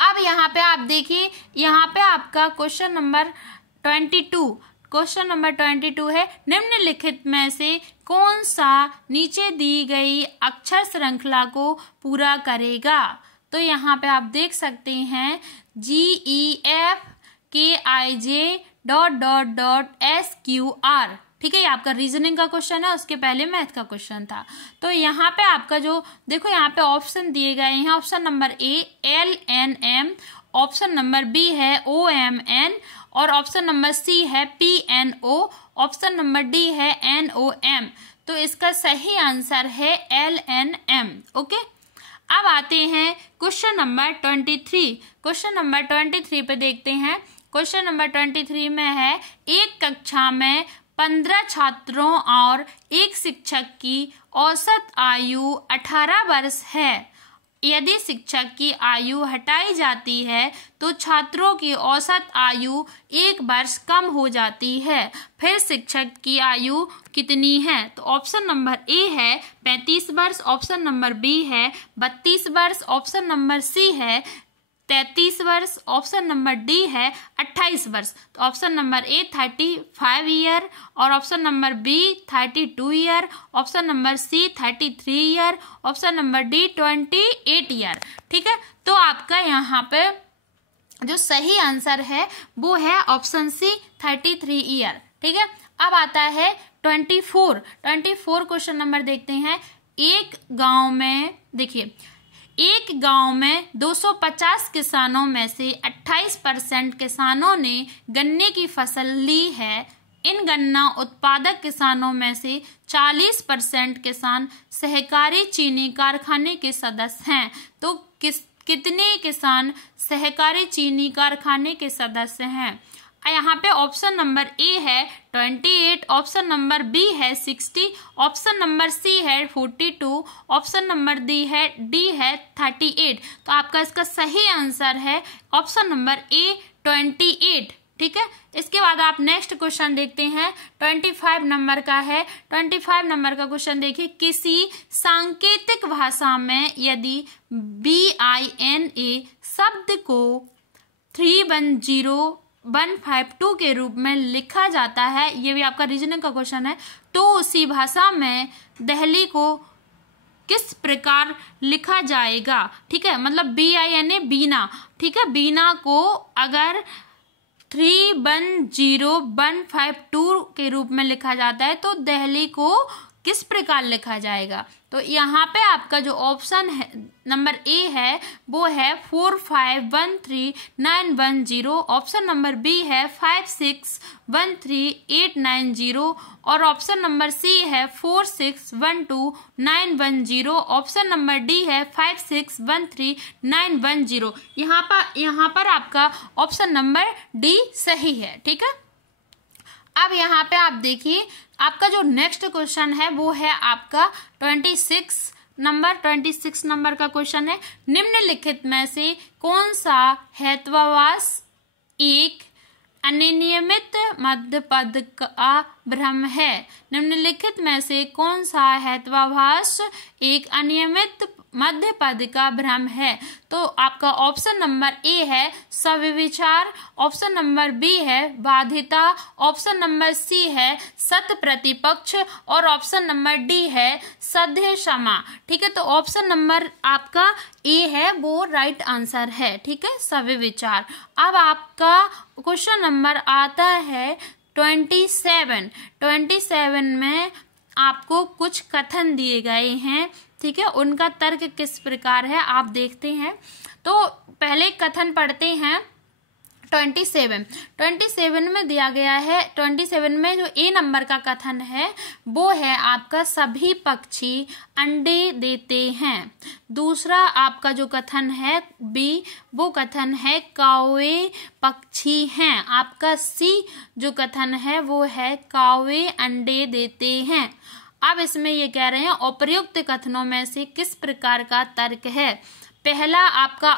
अब यहाँ पे आप देखिए, यहाँ पे आपका क्वेश्चन नंबर 22 है, निम्नलिखित में से कौन सा नीचे दी गई अक्षर श्रृंखला को पूरा करेगा? तो यहाँ पे आप देख सकते हैं GEFKIJ ... ठीक है, ये आपका रीजनिंग का क्वेश्चन है, उसके पहले मैथ का क्वेश्चन था। तो यहाँ पे आपका जो देखो यहाँ पे ऑप्शन दिए गए हैं, option number A LNM, option number B है OMN और ऑप्शन नंबर सी है PNO, ऑप्शन नंबर डी है NOM। तो इसका सही आंसर है LNM। ओके, अब आते हैं क्वेश्चन नंबर 23। क्वेश्चन नंबर 23 पे देखते हैं। क्वेश्चन नंबर 23 में है, एक कक्षा में 15 छात्रों और एक शिक्षक की औसत आयु 18 वर्ष है। यदि शिक्षक की आयु हटाई जाती है तो छात्रों की औसत आयु 1 वर्ष कम हो जाती है। फिर शिक्षक की आयु कितनी है? तो ऑप्शन नंबर ए है 35 वर्ष, ऑप्शन नंबर बी है 32 वर्ष, ऑप्शन नंबर सी है 33 वर्ष, ऑप्शन नंबर डी है 28 वर्ष। तो ऑप्शन नंबर ए 35 ईयर और option number B 32 year, option number C 33 year, option number D 28 year. ठीक है, तो आपका यहाँ पे जो सही आंसर है वो है ऑप्शन सी 33 ईयर। ठीक है, अब आता है 24 क्वेश्चन नंबर देखते हैं। एक गांव में देखिए, एक गांव में 250 किसानों में से 28% किसानों ने गन्ने की फसल ली है। इन गन्ना उत्पादक किसानों में से 40% किसान सहकारी चीनी कारखाने के सदस्य हैं। तो कितने किसान सहकारी चीनी कारखाने के सदस्य हैं? यहाँ पे ऑप्शन नंबर ए है 28, ऑप्शन नंबर बी है 60, ऑप्शन नंबर सी है 42, ऑप्शन नंबर डी है 38। तो आपका इसका सही आंसर है ऑप्शन नंबर ए 28। ठीक है, इसके बाद आप नेक्स्ट क्वेश्चन देखते हैं 25 नंबर का है। 25 नंबर का क्वेश्चन देखिए, किसी सांकेतिक भाषा में यदि BINA शब्द को 310152 के रूप में लिखा जाता है, ये भी आपका रीजनिंग का क्वेश्चन है, तो उसी भाषा में दिल्ली को किस प्रकार लिखा जाएगा। ठीक है, मतलब BINA बीना, ठीक है, बीना को अगर 310152 के रूप में लिखा जाता है तो दिल्ली को किस प्रकार लिखा जाएगा। तो यहाँ पे आपका जो ऑप्शन है नंबर ए है वो है 4513910, ऑप्शन नंबर बी है 561389 और ऑप्शन नंबर सी है 4612910, ऑप्शन नंबर डी है 56139110। यहाँ पर आपका ऑप्शन नंबर डी सही है। ठीक है, अब यहाँ पे आप देखिए आपका जो नेक्स्ट क्वेश्चन है वो है आपका 26 नंबर का क्वेश्चन है, निम्नलिखित में से कौन सा हेत्वावास एक अनियमित मध्य पद का भ्रम है। निम्नलिखित में से कौन सा हेत्वाभास एक अनियमित मध्य पद का भ्रम है। तो आपका ऑप्शन नंबर ए है सविचार, ऑप्शन नंबर बी है बाधिता, ऑप्शन नंबर सी है सत प्रतिपक्ष और ऑप्शन नंबर डी है सध्य क्षमा। ठीक है, तो ऑप्शन नंबर आपका ए है वो राइट आंसर है। ठीक है, सविचार। अब आपका क्वेश्चन नंबर आता है 27 में आपको कथन कथन दिए गए हैं। ठीक है, उनका तर्क किस प्रकार है आप देखते हैं। तो पहले कथन पढ़ते हैं 27 में दिया गया है। 27 में जो ए नंबर का कथन है वो है आपका सभी पक्षी अंडे देते हैं। दूसरा आपका जो कथन है बी वो कथन है कौवे पक्षी हैं। आपका सी जो कथन है वो है कौवे अंडे देते हैं। अब इसमें ये कह रहे हैं उपर्युक्त कथनों में से किस प्रकार का तर्क है। पहला आपका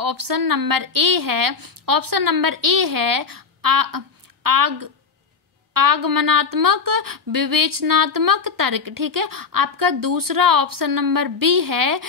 ऑप्शन नंबर ए है, ऑप्शन नंबर ए है आगमनात्मक विवेचनात्मक तर्क। ठीक है, आपका दूसरा ऑप्शन नंबर बी है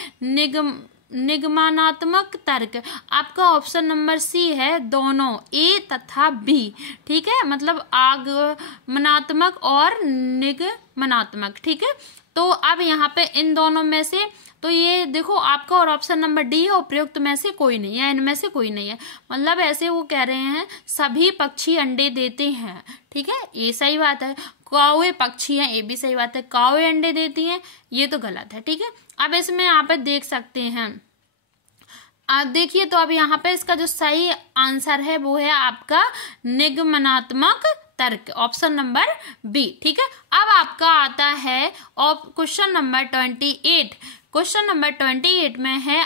निगमनात्मक तर्क। आपका ऑप्शन नंबर सी है दोनों ए तथा बी। ठीक है, मतलब आगमनात्मक और निगमनात्मक। ठीक है, तो अब यहाँ पे इन दोनों में से तो ये देखो आपका और ऑप्शन नंबर डी है उपयुक्त में से कोई नहीं है, इनमें से कोई नहीं है। मतलब ऐसे वो कह रहे हैं सभी पक्षी अंडे देते हैं। ठीक है, ये सही बात है। कौवे पक्षी हैं, ये भी सही बात है। कौवे अंडे देती हैं, ये तो गलत है। ठीक है, अब इसमें यहाँ पे देख सकते हैं, आप देखिए तो अब यहाँ पे इसका जो सही आंसर है वो है आपका निगमनात्मक तर्क, ऑप्शन नंबर बी। ठीक है, अब आपका आता है क्वेश्चन नंबर 28। क्वेश्चन नंबर 28 में है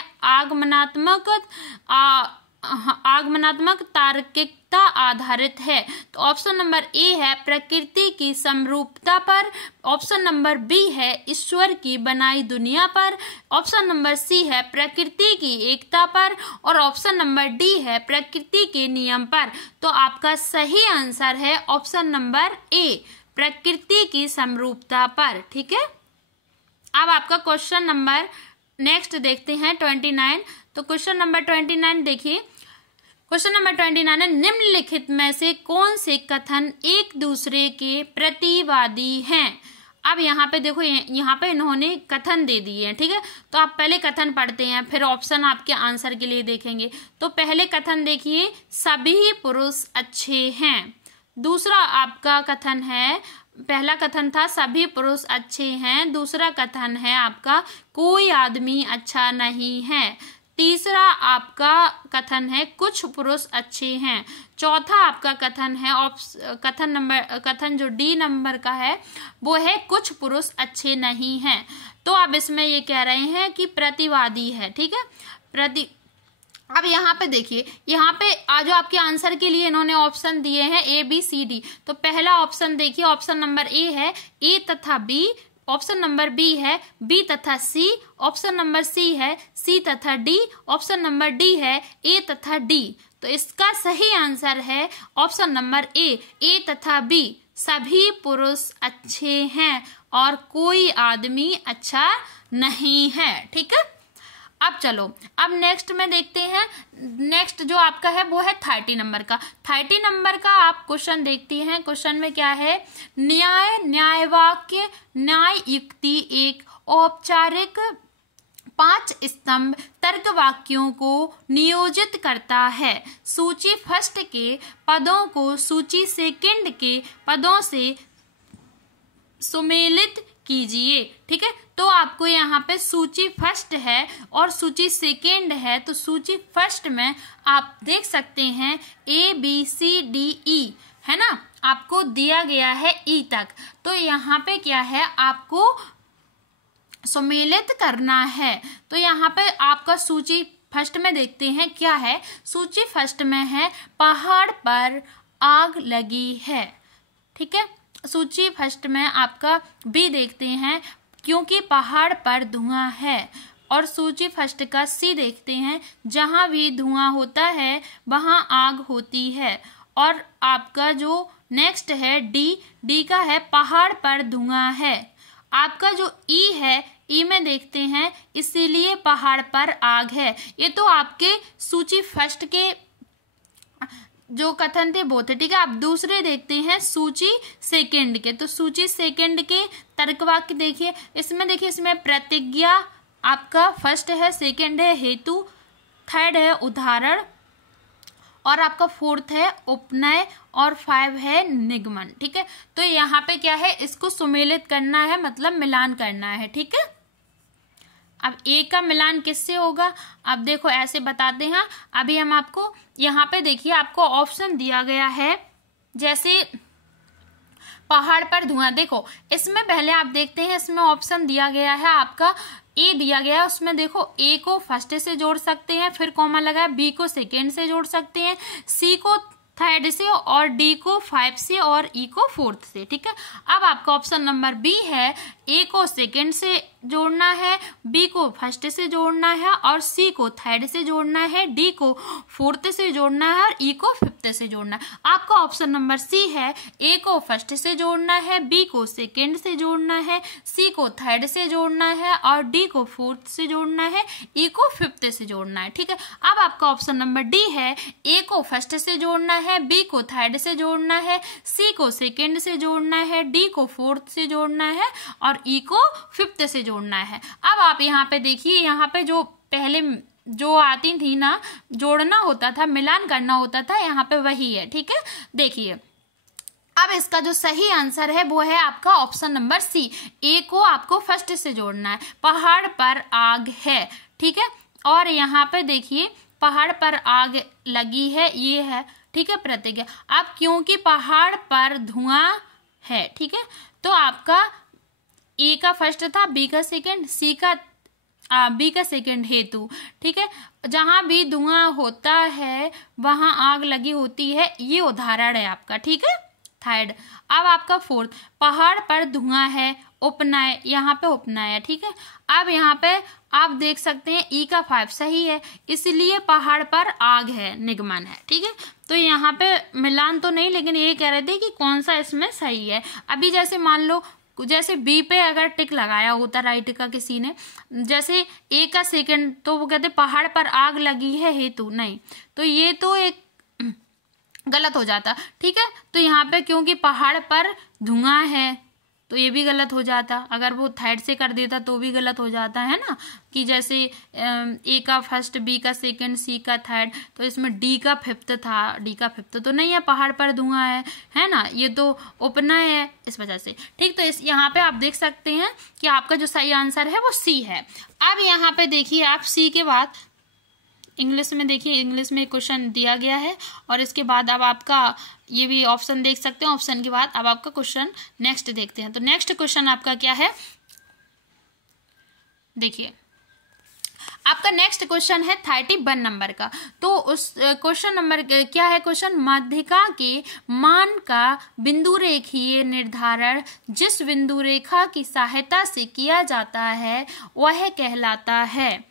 आगमनात्मक तार्किकता आधारित है। तो ऑप्शन नंबर ए है प्रकृति की समरूपता पर, ऑप्शन नंबर बी है ईश्वर की बनाई दुनिया पर, ऑप्शन नंबर सी है प्रकृति की एकता पर और ऑप्शन नंबर डी है प्रकृति के नियम पर। तो आपका सही आंसर है ऑप्शन नंबर ए प्रकृति की समरूपता पर। ठीक है, अब आपका क्वेश्चन नंबर नेक्स्ट देखते हैं 29। तो क्वेश्चन नंबर 29 देखिए, क्वेश्चन नंबर 29 है निम्नलिखित में से कौन से कथन एक दूसरे के प्रतिवादी हैं। अब यहाँ पे देखो, यहाँ पे इन्होंने कथन दे दिए हैं। ठीक है, तो आप पहले कथन पढ़ते हैं फिर ऑप्शन आपके आंसर के लिए देखेंगे। तो पहले कथन देखिए सभी पुरुष अच्छे हैं। दूसरा आपका कथन है, पहला कथन था सभी पुरुष अच्छे हैं, दूसरा कथन है आपका कोई आदमी अच्छा नहीं है, तीसरा आपका कथन है कुछ पुरुष अच्छे हैं, चौथा आपका कथन है कथन जो डी नंबर का है वो है कुछ पुरुष अच्छे नहीं हैं। तो अब इसमें ये कह रहे हैं कि प्रतिवादी है। ठीक है, अब यहाँ पे देखिए, यहाँ पे आज आपके आंसर के लिए इन्होंने ऑप्शन दिए हैं ए बी सी डी। तो पहला ऑप्शन देखिए, ऑप्शन नंबर ए है ए तथा बी, ऑप्शन नंबर बी है बी तथा सी, ऑप्शन नंबर सी है सी तथा डी, ऑप्शन नंबर डी है ए तथा डी। तो इसका सही आंसर है ऑप्शन नंबर ए तथा बी। सभी पुरुष अच्छे हैं और कोई आदमी अच्छा नहीं है। ठीक है, अब चलो, अब नेक्स्ट में देखते हैं। नेक्स्ट जो आपका है वो है 30 नंबर का। 30 नंबर का आप क्वेश्चन देखती हैं। क्वेश्चन में क्या है, न्याय, न्यायवाक्य, न्याय युक्ति एक औपचारिक 5 स्तंभ तर्क वाक्यों को नियोजित करता है। सूची फर्स्ट के पदों को सूची सेकंड के पदों से सुमेलित कीजिए। ठीक है, तो आपको यहाँ पे सूची फर्स्ट है और सूची सेकंड है। तो सूची फर्स्ट में आप देख सकते हैं A B C D E, है ना, आपको दिया गया है ई तक। तो यहाँ पे क्या है, आपको सुमेलित करना है। तो यहाँ पे आपका सूची फर्स्ट में देखते हैं क्या है। सूची फर्स्ट में है पहाड़ पर आग लगी है। ठीक है, सूची फर्स्ट में आपका बी देखते हैं क्योंकि पहाड़ पर धुआं है। और सूची फर्स्ट का सी देखते हैं जहां भी धुआं होता है वहां आग होती है। और आपका जो नेक्स्ट है डी का है पहाड़ पर धुआं है। आपका जो ई है, ई में देखते हैं इसीलिए पहाड़ पर आग है। ये तो आपके सूची फर्स्ट के जो कथन थे वो थे। ठीक है, आप दूसरे देखते हैं सूची सेकंड के। तो सूची सेकंड के तर्क वाक्य देखिए, इसमें देखिए, इसमें प्रतिज्ञा आपका फर्स्ट है, सेकंड है हेतु, थर्ड है उदाहरण, और आपका फोर्थ है उपनय, और 5 है निगमन। ठीक है, तो यहाँ पे क्या है, इसको सुमेलित करना है, मतलब मिलान करना है। ठीक है, अब ए का मिलान किससे होगा, अब देखो ऐसे बताते हैं। अभी हम आपको यहाँ पे देखिए, आपको ऑप्शन दिया गया है जैसे पहाड़ पर धुआं। देखो इसमें पहले आप देखते हैं, इसमें ऑप्शन दिया गया है आपका ए दिया गया है। उसमें देखो ए को फर्स्ट से जोड़ सकते हैं, फिर कॉमा लगा, बी को सेकेंड से जोड़ सकते हैं, सी को थर्ड से, और डी को 5 से, और ई को 4th से। ठीक है, अब आपका ऑप्शन नंबर बी है ए को सेकेंड से जोड़ना है, बी को फर्स्ट से जोड़ना है, और सी को थर्ड से जोड़ना है, डी को 4th से जोड़ना है, और ई को 5th से जोड़ना है। आपका ऑप्शन नंबर सी है ए को फर्स्ट से जोड़ना है, बी को सेकेंड से जोड़ना है, सी को थर्ड से जोड़ना है, और डी को 4th से जोड़ना है, ई को 5th से जोड़ना है। ठीक है, अब आपका ऑप्शन नंबर डी है ए को फर्स्ट से जोड़ना है, बी को थर्ड से जोड़ना है, सी को सेकेंड से जोड़ना है, डी को 4th से जोड़ना है, और ई को 5th से जोड़ना है। अब आप यहाँ पे देखिए, यहाँ पे जो पहले जो आती थी ना, जोड़ना होता था, मिलान करना होता था, यहाँ पे वही है। ठीक है, देखिए अब इसका जो सही आंसर है वो है आपका ऑप्शन नंबर सी। ए को आपको फर्स्ट से जोड़ना है, पहाड़ पर आग है। ठीक है, और यहाँ पे देखिए पहाड़ पर आग लगी है, ये है। ठीक है, प्रतिज्ञा। अब क्योंकि पहाड़ पर धुआं है, ठीक है, तो आपका ए का फर्स्ट था, बी का सेकेंड, बी का सेकेंड हेतु। ठीक है, जहां भी धुआं होता है वहां आग लगी होती है, ये उदाहरण है आपका। ठीक है, थर्ड। अब आपका फोर्थ, पहाड़ पर धुआं है, उपनय, यहाँ पे उपनय है। ठीक है, अब यहाँ पे आप देख सकते हैं ई का 5 सही है, इसलिए पहाड़ पर आग है, निगमन है। ठीक है, तो यहाँ पे मिलान तो नहीं, लेकिन ये कह रहे थे कि कौन सा इसमें सही है। अभी जैसे मान लो, जैसे बी पे अगर टिक लगाया होता राइट का किसी ने, जैसे ए का सेकंड, तो वो कहते पहाड़ पर आग लगी है हेतु, नहीं, तो ये तो एक गलत हो जाता। ठीक है, तो यहाँ पे क्योंकि पहाड़ पर धुआं है तो ये भी गलत हो जाता। अगर वो थर्ड से कर देता तो भी गलत हो जाता है ना, कि जैसे ए का फर्स्ट, बी का सेकंड, सी का थर्ड, तो इसमें डी का 5th था, डी का 5th तो नहीं है, पहाड़ पर धुआं है ना, ये तो उपनय है, इस वजह से। ठीक, तो इस यहाँ पे आप देख सकते हैं कि आपका जो सही आंसर है वो सी है। अब यहाँ पे देखिए आप सी के बाद इंग्लिश में देखिए, इंग्लिश में क्वेश्चन दिया गया है, और इसके बाद अब आपका ये भी ऑप्शन देख सकते हैं। ऑप्शन के बाद अब आपका क्वेश्चन नेक्स्ट देखते हैं। तो नेक्स्ट क्वेश्चन आपका क्या है, देखिए आपका नेक्स्ट क्वेश्चन है 31 नंबर का। तो उस क्वेश्चन नंबर क्या है क्वेश्चन, माध्यिका के मान का बिंदु रेखीय निर्धारण जिस बिंदु रेखा की सहायता से किया जाता है वह कहलाता है।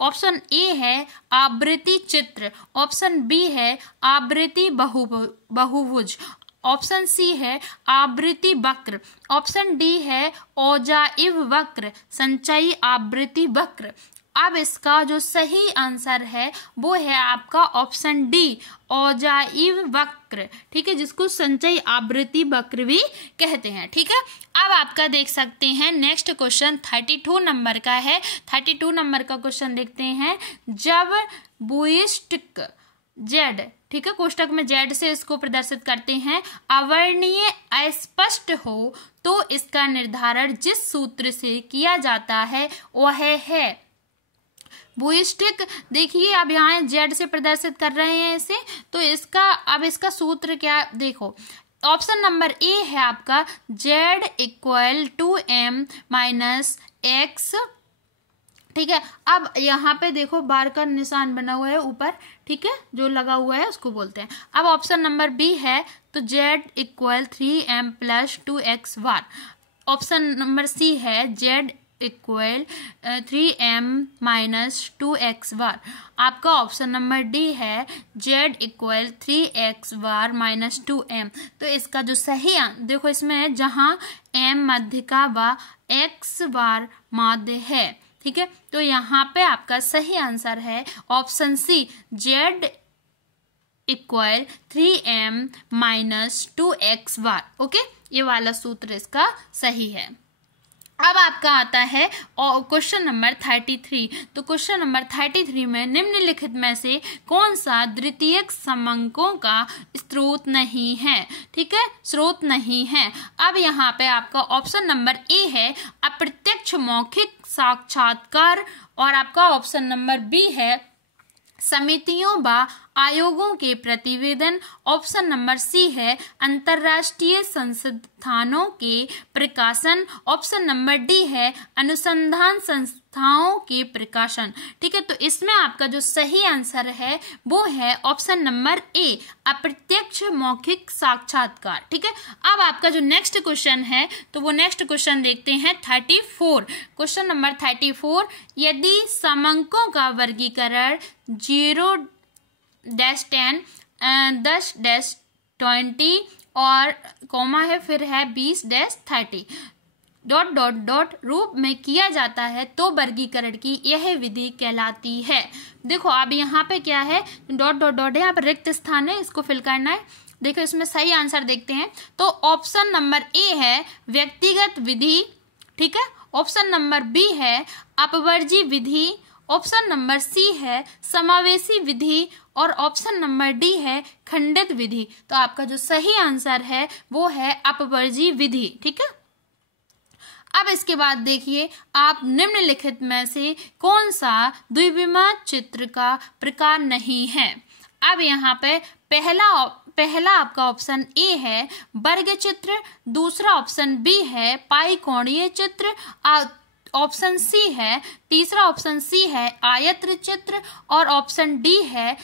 ऑप्शन ए है आवृत्ति चित्र, ऑप्शन बी है आवृत्ति बहुभुज, ऑप्शन सी है आवृत्ति वक्र, ऑप्शन डी है औजाइव वक्र, संचयी आवृत्ति वक्र। अब इसका जो सही आंसर है वो है आपका ऑप्शन डी, औजाइव वक्र, ठीक है, जिसको संचयी आवृत्ति वक्र भी कहते हैं। ठीक है, अब आपका देख सकते हैं नेक्स्ट क्वेश्चन 32 नंबर का है। 32 नंबर का क्वेश्चन देखते हैं, जब बुइस्टिक जेड, ठीक है, कोष्टक में जेड से इसको प्रदर्शित करते हैं, अवर्णीय अस्पष्ट हो तो इसका निर्धारण जिस सूत्र से किया जाता है वह है। बुइस्टिक देखिए, अब यहाँ जेड से प्रदर्शित कर रहे हैं इसे, तो इसका अब इसका सूत्र क्या, देखो ऑप्शन नंबर ए है आपका Z equal to M minus X, ठीक है। अब यहाँ पे देखो बार का निशान बना हुआ है ऊपर, ठीक है, जो लगा हुआ है उसको बोलते हैं। अब ऑप्शन नंबर बी है तो Z equal 3m plus 2x बार। ऑप्शन नंबर सी है Z equal 3m minus 2x बार। आपका ऑप्शन नंबर डी है जेड इक्वल 3x बार माइनस 2m। तो इसका जो सही देखो इसमें जहां m माध्यिका व x बार माध्य है, ठीक है, तो यहाँ पे आपका सही आंसर है option C Z equal 3m minus 2x bar. Okay, ये वाला सूत्र इसका सही है। अब आपका आता है क्वेश्चन नंबर 33। तो क्वेश्चन नंबर 33 में निम्नलिखित में से कौन सा द्वितीयक समंकों का स्रोत नहीं है, ठीक है, स्रोत नहीं है। अब यहाँ पे आपका ऑप्शन नंबर ए है अप्रत्यक्ष मौखिक साक्षात्कार, और आपका ऑप्शन नंबर बी है समितियों व आयोगों के प्रतिवेदन, ऑप्शन नंबर सी है अंतर्राष्ट्रीय संस्थानों के प्रकाशन, ऑप्शन नंबर डी है अनुसंधान संस्थाओं के प्रकाशन। ठीक है, तो इसमें आपका जो सही आंसर है वो है ऑप्शन नंबर ए अप्रत्यक्ष मौखिक साक्षात्कार। ठीक है, अब आपका जो नेक्स्ट क्वेश्चन है तो वो नेक्स्ट क्वेश्चन देखते हैं 34। क्वेश्चन नंबर 34, यदि समंकों का वर्गीकरण 0-10, 10-20 और कॉमा है फिर है 20-30 ... रूप में किया जाता है तो वर्गीकरण की यह विधि कहलाती है। देखो अब यहाँ पे क्या है, ... है, यहाँ पर रिक्त स्थान है, इसको फिल करना है। देखो इसमें सही आंसर देखते हैं तो ऑप्शन नंबर ए है व्यक्तिगत विधि, ठीक है, ऑप्शन नंबर बी है अपवर्जी विधि, ऑप्शन नंबर सी है समावेशी विधि और ऑप्शन नंबर डी है खंडित विधि। तो आपका जो सही आंसर है वो है अपवर्जी विधि। ठीक है, अब इसके बाद देखिए आप निम्नलिखित में से कौन सा द्विविमा चित्र का प्रकार नहीं है। अब यहाँ पे पहला आपका ऑप्शन ए है वर्ग चित्र, दूसरा ऑप्शन बी है पाई कोणीय चित्र, ऑप्शन सी है, तीसरा ऑप्शन सी है आयत्र चित्र और ऑप्शन डी है,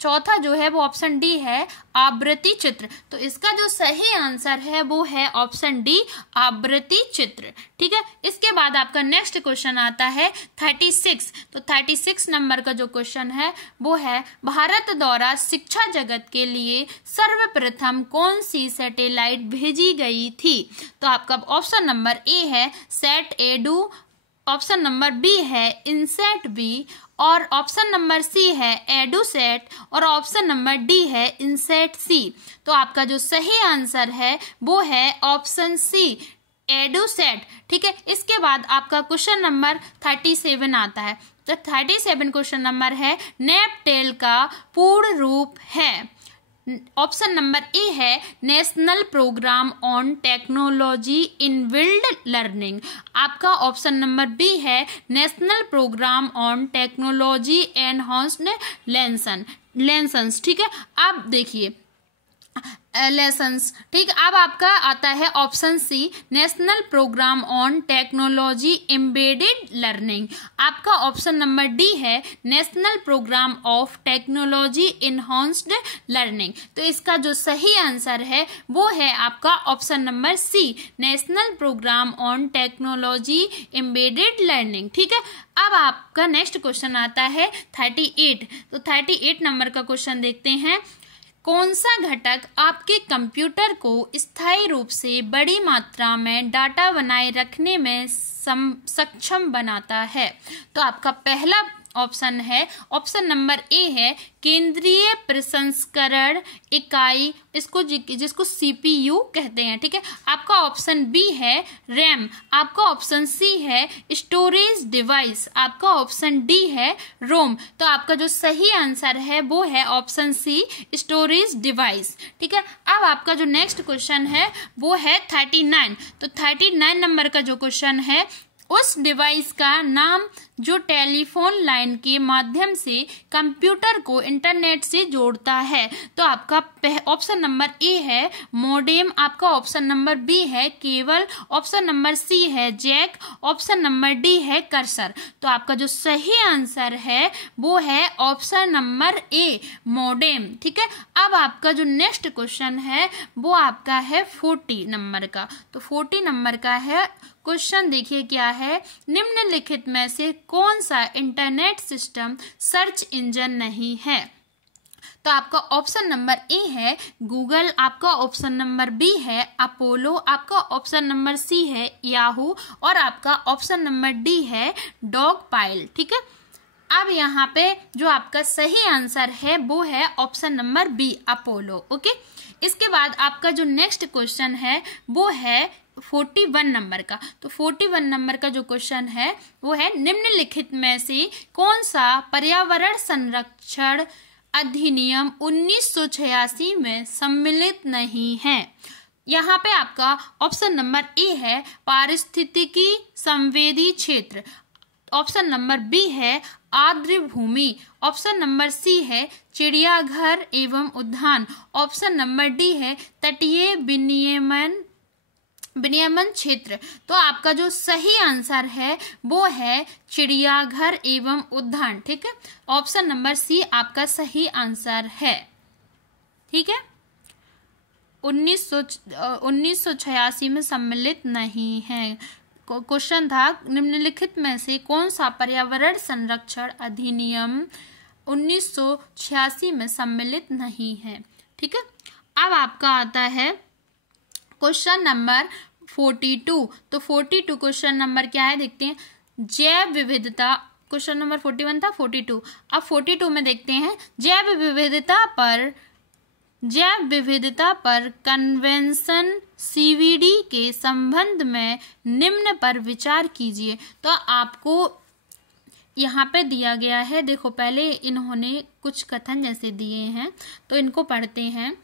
चौथा जो है वो ऑप्शन डी है आवृत्ति चित्र। तो इसका जो सही आंसर है वो है ऑप्शन डी आवृत्ति चित्र। ठीक है, इसके बाद आपका नेक्स्ट क्वेश्चन आता है 36। तो 36 नंबर का जो क्वेश्चन है वो है भारत द्वारा शिक्षा जगत के लिए सर्वप्रथम कौन सी सैटेलाइट भेजी गई थी। तो आपका ऑप्शन नंबर ए है set edu, option number B है इनसेट बी और ऑप्शन नंबर सी है एडुसेट और ऑप्शन नंबर डी है इनसेट सी। तो आपका जो सही आंसर है वो है ऑप्शन सी एडुसेट। ठीक है, इसके बाद आपका क्वेश्चन नंबर 37 आता है। तो 37 क्वेश्चन नंबर है नेपटेल का पूर्ण रूप है। ऑप्शन नंबर ए है national programme on technology in build learning, आपका ऑप्शन नंबर बी है national programme on technology enhanced lessons. ठीक है, अब देखिए लेसन्स। ठीक, अब आपका आता है option C, national programme on technology embedded learning. आपका ऑप्शन नंबर डी है national programme of technology enhanced learning. तो इसका जो सही आंसर है वो है आपका option number C, national programme on technology embedded learning. ठीक है, अब आपका नेक्स्ट क्वेश्चन आता है 38। तो 38 नंबर का क्वेश्चन देखते हैं। कौन सा घटक आपके कंप्यूटर को स्थायी रूप से बड़ी मात्रा में डाटा बनाए रखने में सक्षम बनाता है? तो आपका पहला ऑप्शन है, ऑप्शन नंबर ए है केंद्रीय प्रसंस्करण इकाई, जिसको सीपीयू कहते हैं। ठीक है, आपका ऑप्शन बी है रैम, आपका ऑप्शन सी है स्टोरेज डिवाइस, आपका ऑप्शन डी है रोम। तो आपका जो सही आंसर है वो है ऑप्शन सी, स्टोरेज डिवाइस। ठीक है, अब आपका जो नेक्स्ट क्वेश्चन है वो है 39। तो 39 नंबर का जो क्वेश्चन है, उस डिवाइस का नाम जो टेलीफोन लाइन के माध्यम से कंप्यूटर को इंटरनेट से जोड़ता है। तो आपका ऑप्शन नंबर ए है मोडेम, आपका ऑप्शन नंबर बी है केबल, ऑप्शन नंबर सी है जैक, ऑप्शन नंबर डी है कर्सर। तो आपका जो सही आंसर है वो है ऑप्शन नंबर ए, मोडेम। ठीक है, अब आपका जो नेक्स्ट क्वेश्चन है वो आपका है 40 नंबर का। तो 40 नंबर का है क्वेश्चन, देखिए क्या है, निम्नलिखित में से कौन सा इंटरनेट सिस्टम सर्च इंजन नहीं है? तो आपका ऑप्शन नंबर ए है गूगल, आपका ऑप्शन नंबर बी है अपोलो, आपका ऑप्शन नंबर सी है याहू और आपका ऑप्शन नंबर डी है डॉग पाइल। ठीक है, अब यहाँ पे जो आपका सही आंसर है वो है option number B Apollo. Okay, इसके बाद आपका जो नेक्स्ट क्वेश्चन है वो है 41 नंबर का। तो 41 नंबर का जो क्वेश्चन है वो है निम्नलिखित में से कौन सा पर्यावरण संरक्षण अधिनियम 1986 में सम्मिलित नहीं है? यहाँ पे आपका ऑप्शन नंबर ए है पारिस्थितिकी संवेदी क्षेत्र, ऑप्शन नंबर बी है आर्द्र भूमि, ऑप्शन नंबर सी है चिड़ियाघर एवं उद्यान, ऑप्शन नंबर डी है तटीय विनियमन क्षेत्र। तो आपका जो सही आंसर है वो है चिड़ियाघर एवं उद्यान। ठीक है, ऑप्शन नंबर सी आपका सही आंसर है। ठीक है, 1986 में सम्मिलित नहीं है। क्वेश्चन था निम्नलिखित में से कौन सा पर्यावरण संरक्षण अधिनियम 1986 में सम्मिलित नहीं है। ठीक है, अब आपका आता है क्वेश्चन नंबर 42। तो 42 क्वेश्चन नंबर क्या है देखते हैं, जैव विविधता। क्वेश्चन नंबर 41 था, 42। अब 42 में देखते हैं जैव विविधता पर कन्वेंशन सीवीडी के संबंध में निम्न पर विचार कीजिए। तो आपको यहाँ पे दिया गया है, देखो पहले इन्होंने कुछ कथन जैसे दिए हैं तो इनको पढ़ते हैं।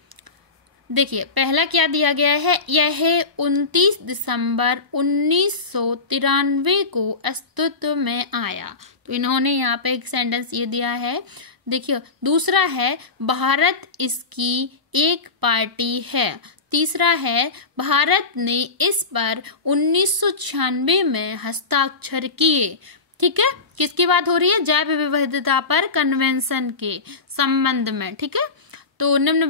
देखिए पहला क्या दिया गया है, यह 29 दिसंबर 1993 को अस्तित्व में आया। तो इन्होंने यहाँ पे एक सेंटेंस ये दिया है। देखिए दूसरा है भारत इसकी एक पार्टी है। तीसरा है भारत ने इस पर 1996 में हस्ताक्षर किए। ठीक है, किसकी बात हो रही है, जैव विविधता पर कन्वेंशन के संबंध में। ठीक है, तो निम्न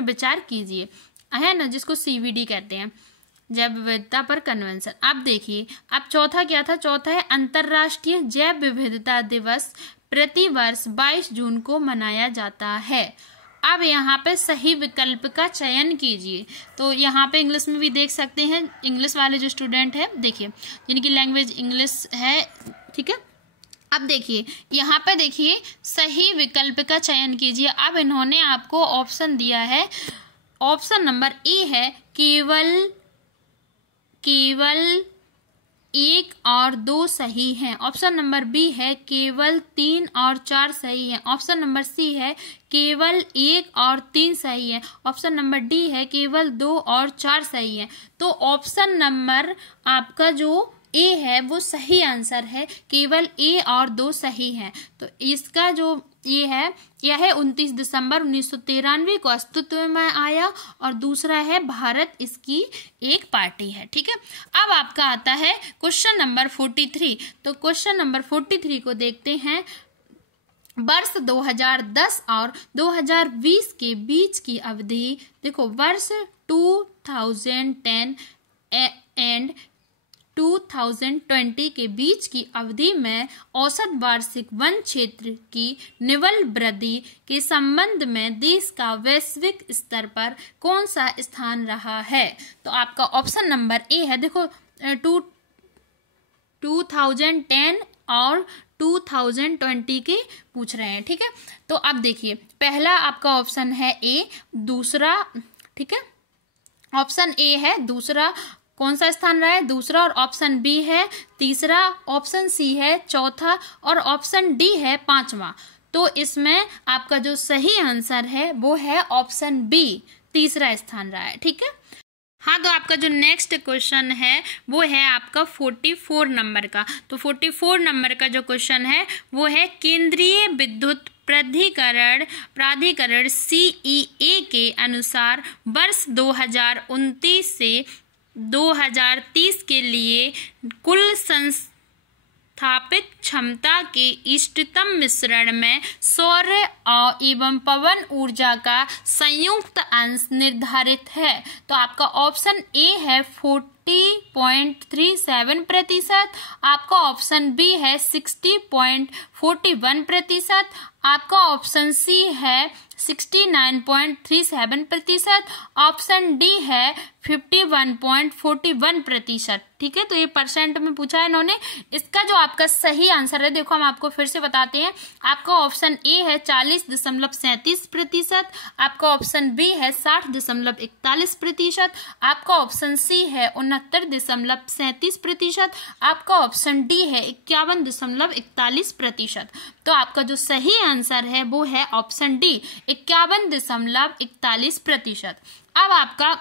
विचार कीजिए, है ना, जिसको सीवीडी कहते हैं, जैव विविधता पर कन्वेंशन। अब देखिए अब चौथा क्या था, चौथा है अंतर्राष्ट्रीय जैव विविधता दिवस प्रतिवर्ष 22 जून को मनाया जाता है। अब यहाँ पे सही विकल्प का चयन कीजिए। तो यहाँ पे इंग्लिश में भी देख सकते हैं, इंग्लिश वाले जो स्टूडेंट है देखिए जिनकी लैंग्वेज इंग्लिश है। ठीक है, अब देखिए यहाँ पे देखिए सही विकल्प का चयन कीजिए। अब इन्होंने आपको ऑप्शन दिया है, ऑप्शन नंबर ए है केवल 1 और 2 सही हैं, ऑप्शन नंबर बी है केवल 3 और 4 सही है, ऑप्शन नंबर सी है केवल 1 और 3 सही है, ऑप्शन नंबर डी है केवल 2 और 4 सही है। तो ऑप्शन नंबर आपका जो ए है वो सही आंसर है, केवल ए और 2 सही हैं। तो इसका जो ये है, यह है 29 दिसंबर 1993 को अस्तित्व में आया, और दूसरा है भारत इसकी एक पार्टी है। ठीक है, अब आपका आता है क्वेश्चन नंबर 43। तो क्वेश्चन नंबर 43 को देखते हैं। वर्ष 2010 और 2020 के बीच की अवधि, देखो वर्ष 2010 एंड 2020 के बीच की अवधि में औसत वार्षिक वन क्षेत्र की निवल वृद्धि के संबंध में देश का वैश्विक स्तर पर कौन सा स्थान रहा है? तो आपका ऑप्शन नंबर ए है। देखो 2010 और 2020 के पूछ रहे हैं। ठीक है, तो अब देखिए पहला आपका ऑप्शन है ए, दूसरा, ठीक है, ऑप्शन ए है दूसरा कौन सा स्थान रहा है? दूसरा, और ऑप्शन बी है तीसरा, ऑप्शन सी है चौथा, और ऑप्शन डी है पांचवा। तो इसमें आपका जो सही आंसर है वो है ऑप्शन बी, तीसरा स्थान रहा है। ठीक है, हाँ, तो आपका जो नेक्स्ट क्वेश्चन है वो है आपका 44 नंबर का। तो 44 नंबर का जो क्वेश्चन है वो है केंद्रीय विद्युत प्राधिकरण CEA के अनुसार वर्ष 2029 से 2030 के लिए कुल स्थापित क्षमता के इष्टतम मिश्रण में सौर एवं पवन ऊर्जा का संयुक्त अंश निर्धारित है। तो आपका ऑप्शन ए है 40.37%, आपका ऑप्शन बी है 60.41%, आपका ऑप्शन सी है 69.37%, ऑप्शन डी है 51.41%। ठीक है, तो ये परसेंट में पूछा है इन्होंने। इसका जो आपका सही आंसर है, देखो हम आपको फिर से बताते हैं। आपका ऑप्शन ए है 40.37%, आपका ऑप्शन बी है 60.41%, आपका ऑप्शन सी है 69.37%, आपका ऑप्शन डी है 51.41%। तो आपका जो सही आंसर है वो है ऑप्शन डी, 51.41%। अब आपका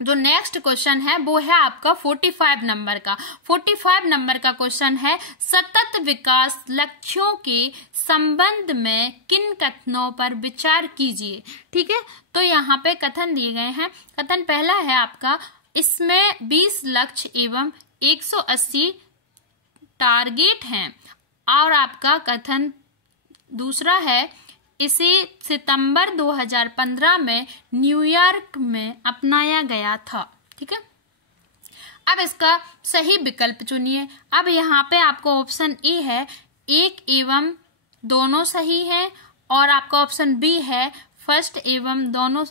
जो नेक्स्ट क्वेश्चन है वो है आपका 45 नंबर का। 45 नंबर का क्वेश्चन है सतत विकास लक्ष्यों के संबंध में किन कथनों पर विचार कीजिए। ठीक है, तो यहाँ पे कथन दिए गए हैं। कथन पहला है आपका, इसमें 20 लक्ष्य एवं 180 टारगेट हैं, और आपका कथन दूसरा है, इसे सितंबर 2015 में न्यूयॉर्क में अपनाया गया था। ठीक है, अब इसका सही विकल्प चुनिए। अब यहाँ पे आपको ऑप्शन ए है 1 एवं दोनों सही है, और आपका ऑप्शन बी है फर्स्ट एवं दोनों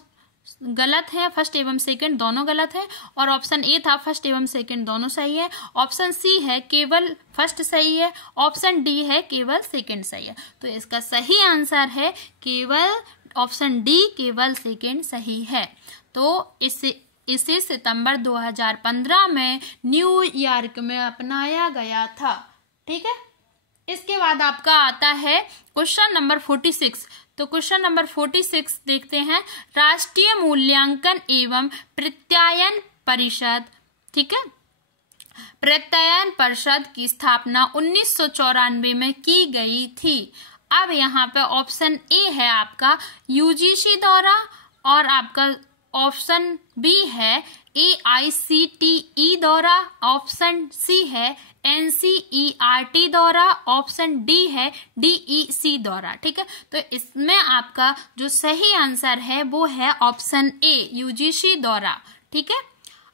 गलत है, फर्स्ट एवं सेकंड दोनों गलत है, और ऑप्शन ए था फर्स्ट एवं सेकंड दोनों सही है, ऑप्शन सी है केवल फर्स्ट सही है, ऑप्शन डी है केवल सेकंड सही है। तो इसका सही आंसर है केवल ऑप्शन डी, केवल सेकंड सही है। तो इसे सितंबर 2015 में न्यूयॉर्क में अपनाया गया था। ठीक है, इसके बाद आपका आता है क्वेश्चन नंबर 46। तो क्वेश्चन नंबर 46 देखते हैं। राष्ट्रीय मूल्यांकन एवं प्रत्यायन परिषद, ठीक है, प्रत्यायन परिषद की स्थापना 1994 में की गई थी। अब यहाँ पे ऑप्शन ए है आपका यूजीसी द्वारा, और आपका ऑप्शन बी है AICTE द्वारा, ऑप्शन सी है NCERT द्वारा, ऑप्शन डी है DEC द्वारा। ठीक है, तो इसमें आपका जो सही आंसर है वो है ऑप्शन ए, यूजीसी द्वारा। ठीक है,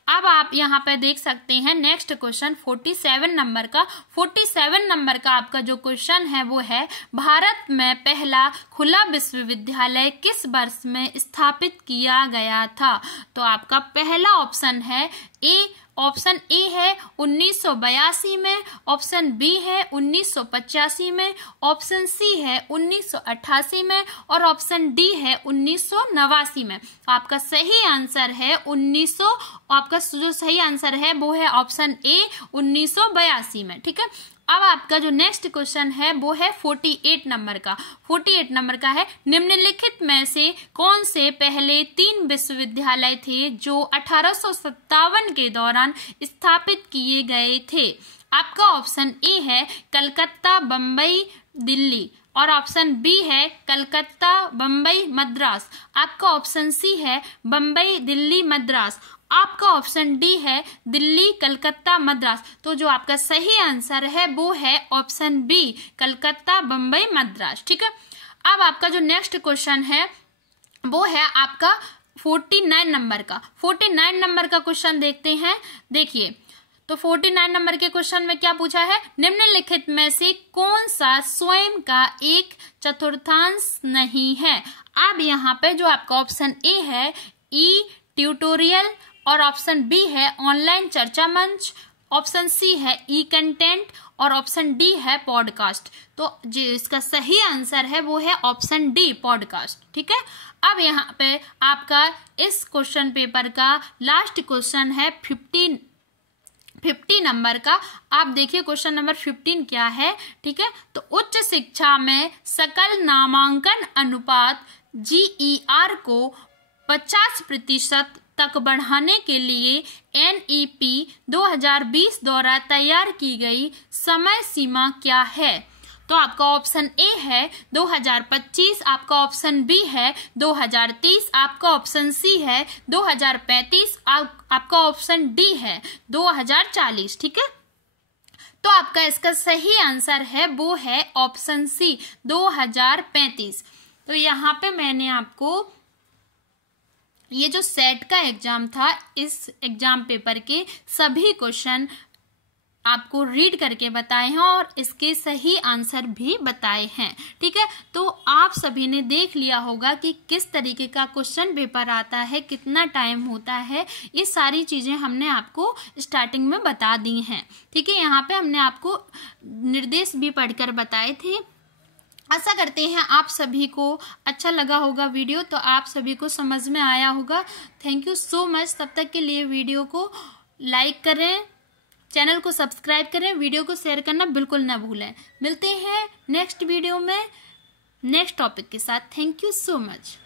अब आप यहाँ पे देख सकते हैं नेक्स्ट क्वेश्चन 47 नंबर का। 47 नंबर का आपका जो क्वेश्चन है वो है, भारत में पहला खुला विश्वविद्यालय किस वर्ष में स्थापित किया गया था? तो आपका पहला ऑप्शन है ए, ऑप्शन ए है 1982 में, ऑप्शन बी है 1985 में, ऑप्शन सी है 1988 में, और ऑप्शन डी है 1989 में। आपका सही आंसर है आपका जो सही आंसर है वो है ऑप्शन ए 1982 में। ठीक है, अब आपका जो नेक्स्ट क्वेश्चन है वो है 48 नंबर का। 48 नंबर का है, निम्नलिखित में से कौन से पहले 3 विश्वविद्यालय थे जो 1857 के दौरान स्थापित किए गए थे? आपका ऑप्शन ए है कलकत्ता, बम्बई, दिल्ली, और ऑप्शन बी है कलकत्ता, बम्बई, मद्रास। आपका ऑप्शन सी है बम्बई, दिल्ली, मद्रास। आपका ऑप्शन डी है दिल्ली, कलकत्ता, मद्रास। तो जो आपका सही आंसर है वो है ऑप्शन बी, कलकत्ता, बम्बई, मद्रास। ठीक है। अब आपका जो नेक्स्ट क्वेश्चन है वो है आपका 49 नंबर का। 49 नंबर का क्वेश्चन देखते हैं। देखिए, तो 49 नंबर के क्वेश्चन में क्या पूछा है, निम्नलिखित में से कौन सा स्वयं का एक चतुर्थांश नहीं है? अब यहाँ पे जो आपका ऑप्शन ए है ई ट्यूटोरियल, और ऑप्शन बी है ऑनलाइन चर्चा मंच, ऑप्शन सी है ई कंटेंट, और ऑप्शन डी है पॉडकास्ट। तो जो इसका सही आंसर है वो है ऑप्शन डी, पॉडकास्ट। ठीक है। अब यहाँ पे आपका इस क्वेश्चन पेपर का लास्ट क्वेश्चन है 50 नंबर का। आप देखिए क्वेश्चन नंबर 15 क्या है। ठीक है। तो उच्च शिक्षा में सकल नामांकन अनुपात GER को 50% तक बढ़ाने के लिए NEP 2020 द्वारा तैयार की गई समय सीमा क्या है? तो आपका ऑप्शन ए है 2025, आपका ऑप्शन बी है 2030, आपका ऑप्शन सी है 2035, आपका ऑप्शन डी है 2040। ठीक है। तो आपका इसका सही आंसर है वो है ऑप्शन सी, 2035। तो यहाँ पे मैंने आपको ये जो सेट का एग्जाम था, इस एग्जाम पेपर के सभी क्वेश्चन आपको रीड करके बताए हैं और इसके सही आंसर भी बताए हैं। ठीक है। तो आप सभी ने देख लिया होगा कि किस तरीके का क्वेश्चन पेपर आता है, कितना टाइम होता है, ये सारी चीज़ें हमने आपको स्टार्टिंग में बता दी हैं। ठीक है। यहाँ पे हमने आपको निर्देश भी पढ़कर बताए थे। आशा करते हैं आप सभी को अच्छा लगा होगा वीडियो, तो आप सभी को समझ में आया होगा। Thank you so much. तब तक के लिए वीडियो को लाइक करें, चैनल को सब्सक्राइब करें, वीडियो को शेयर करना बिल्कुल ना भूलें। मिलते हैं नेक्स्ट वीडियो में नेक्स्ट टॉपिक के साथ। Thank you so much.